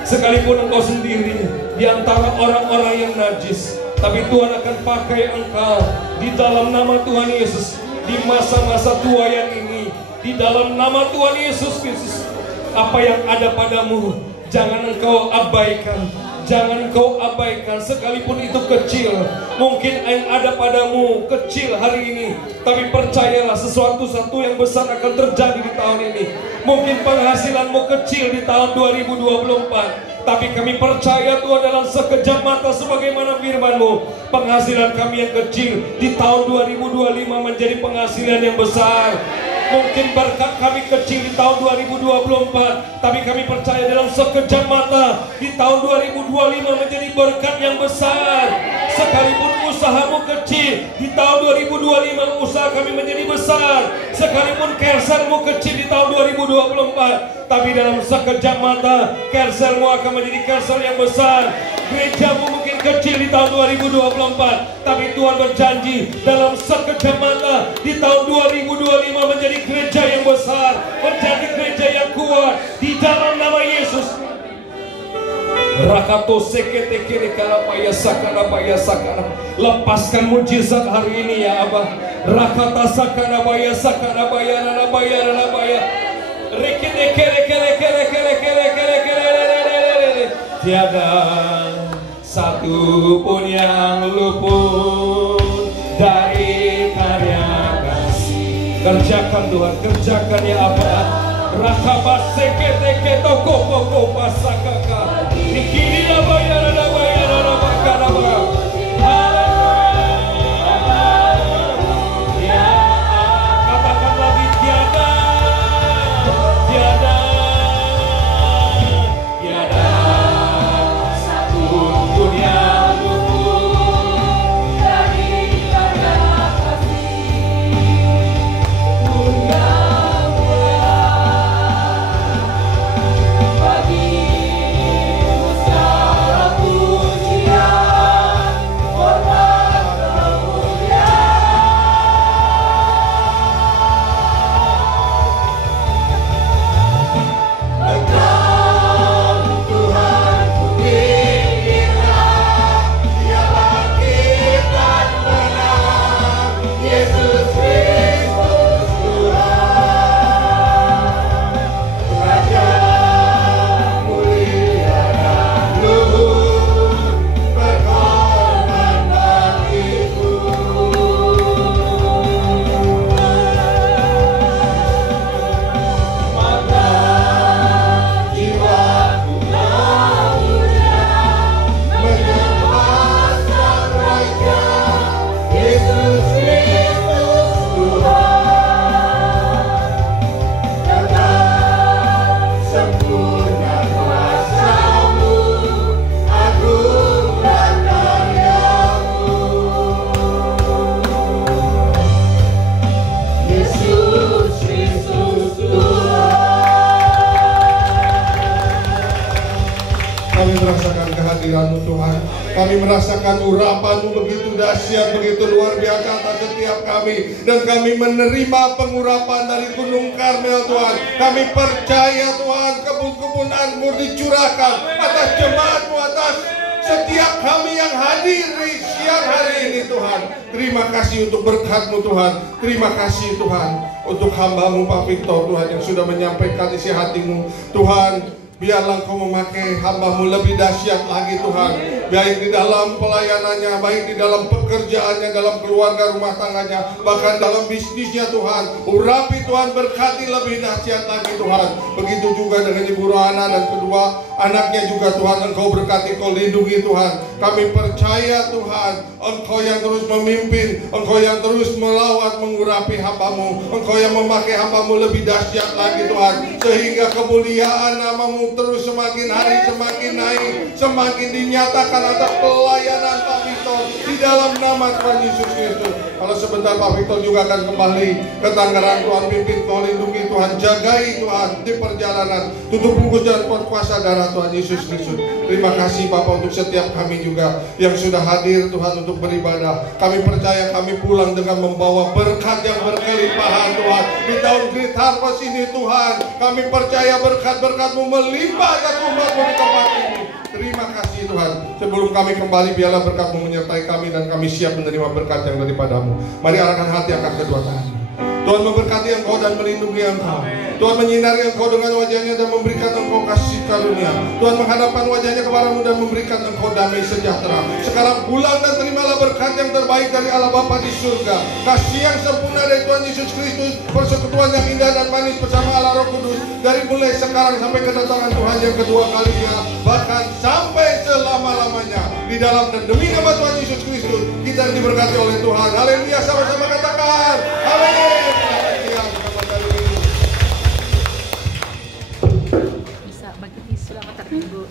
Sekalipun engkau sendiri di antara orang-orang yang najis, tapi Tuhan akan pakai engkau di dalam nama Tuhan Yesus. Di masa-masa tua yang ini, di dalam nama Tuhan Yesus Kristus, apa yang ada padamu jangan engkau abaikan. Jangan engkau abaikan, sekalipun itu kecil. Mungkin yang ada padamu kecil hari ini, tapi percayalah sesuatu yang besar akan terjadi di tahun ini. Mungkin penghasilanmu kecil di tahun 2024, tapi kami percaya Tuhan dalam sekejap mata sebagaimana firman-Mu, penghasilan kami yang kecil di tahun 2025 menjadi penghasilan yang besar. Mungkin berkat kami kecil di tahun 2024, tapi kami percaya dalam sekejap mata di tahun 2025 menjadi berkat yang besar. Sekalipun usahamu kecil di tahun 2025, usaha kami menjadi besar. Sekalipun kersermu kecil di tahun 2024, tapi dalam sekejap mata kersermu akan menjadi kerser yang besar. Gerejamu mungkin kecil di tahun 2024, tapi Tuhan berjanji dalam sekejap mata di tahun 2025 menjadi gereja yang besar, menjadi gereja yang kuat di dalam nama Yesus. Rakato sekete kiri karapaya sakana baya sakana. Lepaskan mujizat hari ini ya Abah. Rakata sakana baya sakana baya nana baya nana baya. Rekete kere kere kere kere kere kere kere. Tiada satu pun yang luput dari karya kasih. Kerjakan Tuhan, kerjakan ya Abah. Rakabas sekete ketoko poko pasakaka. Nikiri la bayar la bayar la bakara ba. Ya, katakan lagi tiada, tiada, tiada kehadiran-Mu Tuhan. Kami merasakan urapan-Mu begitu dahsyat, begitu luar biasa atas setiap kami. Dan kami menerima pengurapan dari Gunung Karmel Tuhan. Kami percaya Tuhan kebun-kebun-Mu dicurahkan atas jemaat-Mu, atas setiap kami yang hadir di siang hari ini Tuhan. Terima kasih untuk berkat-Mu Tuhan. Terima kasih Tuhan untuk hamba-Mu Pak Victor Tuhan yang sudah menyampaikan isi hati-Mu Tuhan. Biarlah Engkau memakai hamba-Mu lebih dahsyat lagi Tuhan. Baik di dalam pelayanannya, baik di dalam pekerjaannya, dalam keluarga rumah tangganya, bahkan dalam bisnisnya Tuhan. Urapi Tuhan, berkati lebih dahsyat lagi Tuhan. Begitu juga dengan Ibu Rohana dan kedua anaknya juga Tuhan. Engkau berkati, Engkau lindungi Tuhan. Kami percaya Tuhan, Engkau yang terus memimpin, Engkau yang terus melawat mengurapi hamba-Mu, Engkau yang memakai hamba-Mu lebih dahsyat lagi Tuhan. Sehingga kemuliaan nama-Mu terus semakin hari semakin naik, semakin dinyatakan atas pelayanan Pak Victor di dalam nama Tuhan Yesus Kristus. Kalau sebentar Pak Victor juga akan kembali ke Tangerang, Tuhan pimpin, Tuhan lindungi, Tuhan jagai Tuhan di perjalanan. Tutup bungkus dan kuasa darah Tuhan Yesus Kristus. Terima kasih Bapak untuk setiap kami juga yang sudah hadir Tuhan untuk beribadah. Kami percaya kami pulang dengan membawa berkat yang berkelimpahan Tuhan. Di tahun Great Harvest ini Tuhan, kami percaya berkat-berkat-Mu melimpah atas umat-Mu di tempat ini. Terima kasih Tuhan. Sebelum kami kembali, biarlah berkat-Mu menyertai kami dan kami siap menerima berkat yang daripada-Mu. Mari arahkan hati angkat kedua tangan. Tuhan memberkati Engkau dan melindungi Engkau. Tuhan menyinari Engkau dengan wajah-Nya dan memberikan Engkau kasih karunia. Tuhan menghadapkan wajah-Nya kepadamu dan memberikan Engkau damai sejahtera. Sekarang pulang dan terimalah berkat yang terbaik dari Allah Bapa di surga. Kasih yang sempurna dari Tuhan Yesus Kristus, persekutuan yang indah dan manis bersama Allah Roh Kudus, dari mulai sekarang sampai kedatangan Tuhan yang kedua kalinya, bahkan sampai selama-lamanya. Di dalam dan demi nama Tuhan Yesus Kristus, kita diberkati oleh Tuhan. Haleluya, sama-sama katakan amin. Bisa bagi tisu apa tak, Ibu?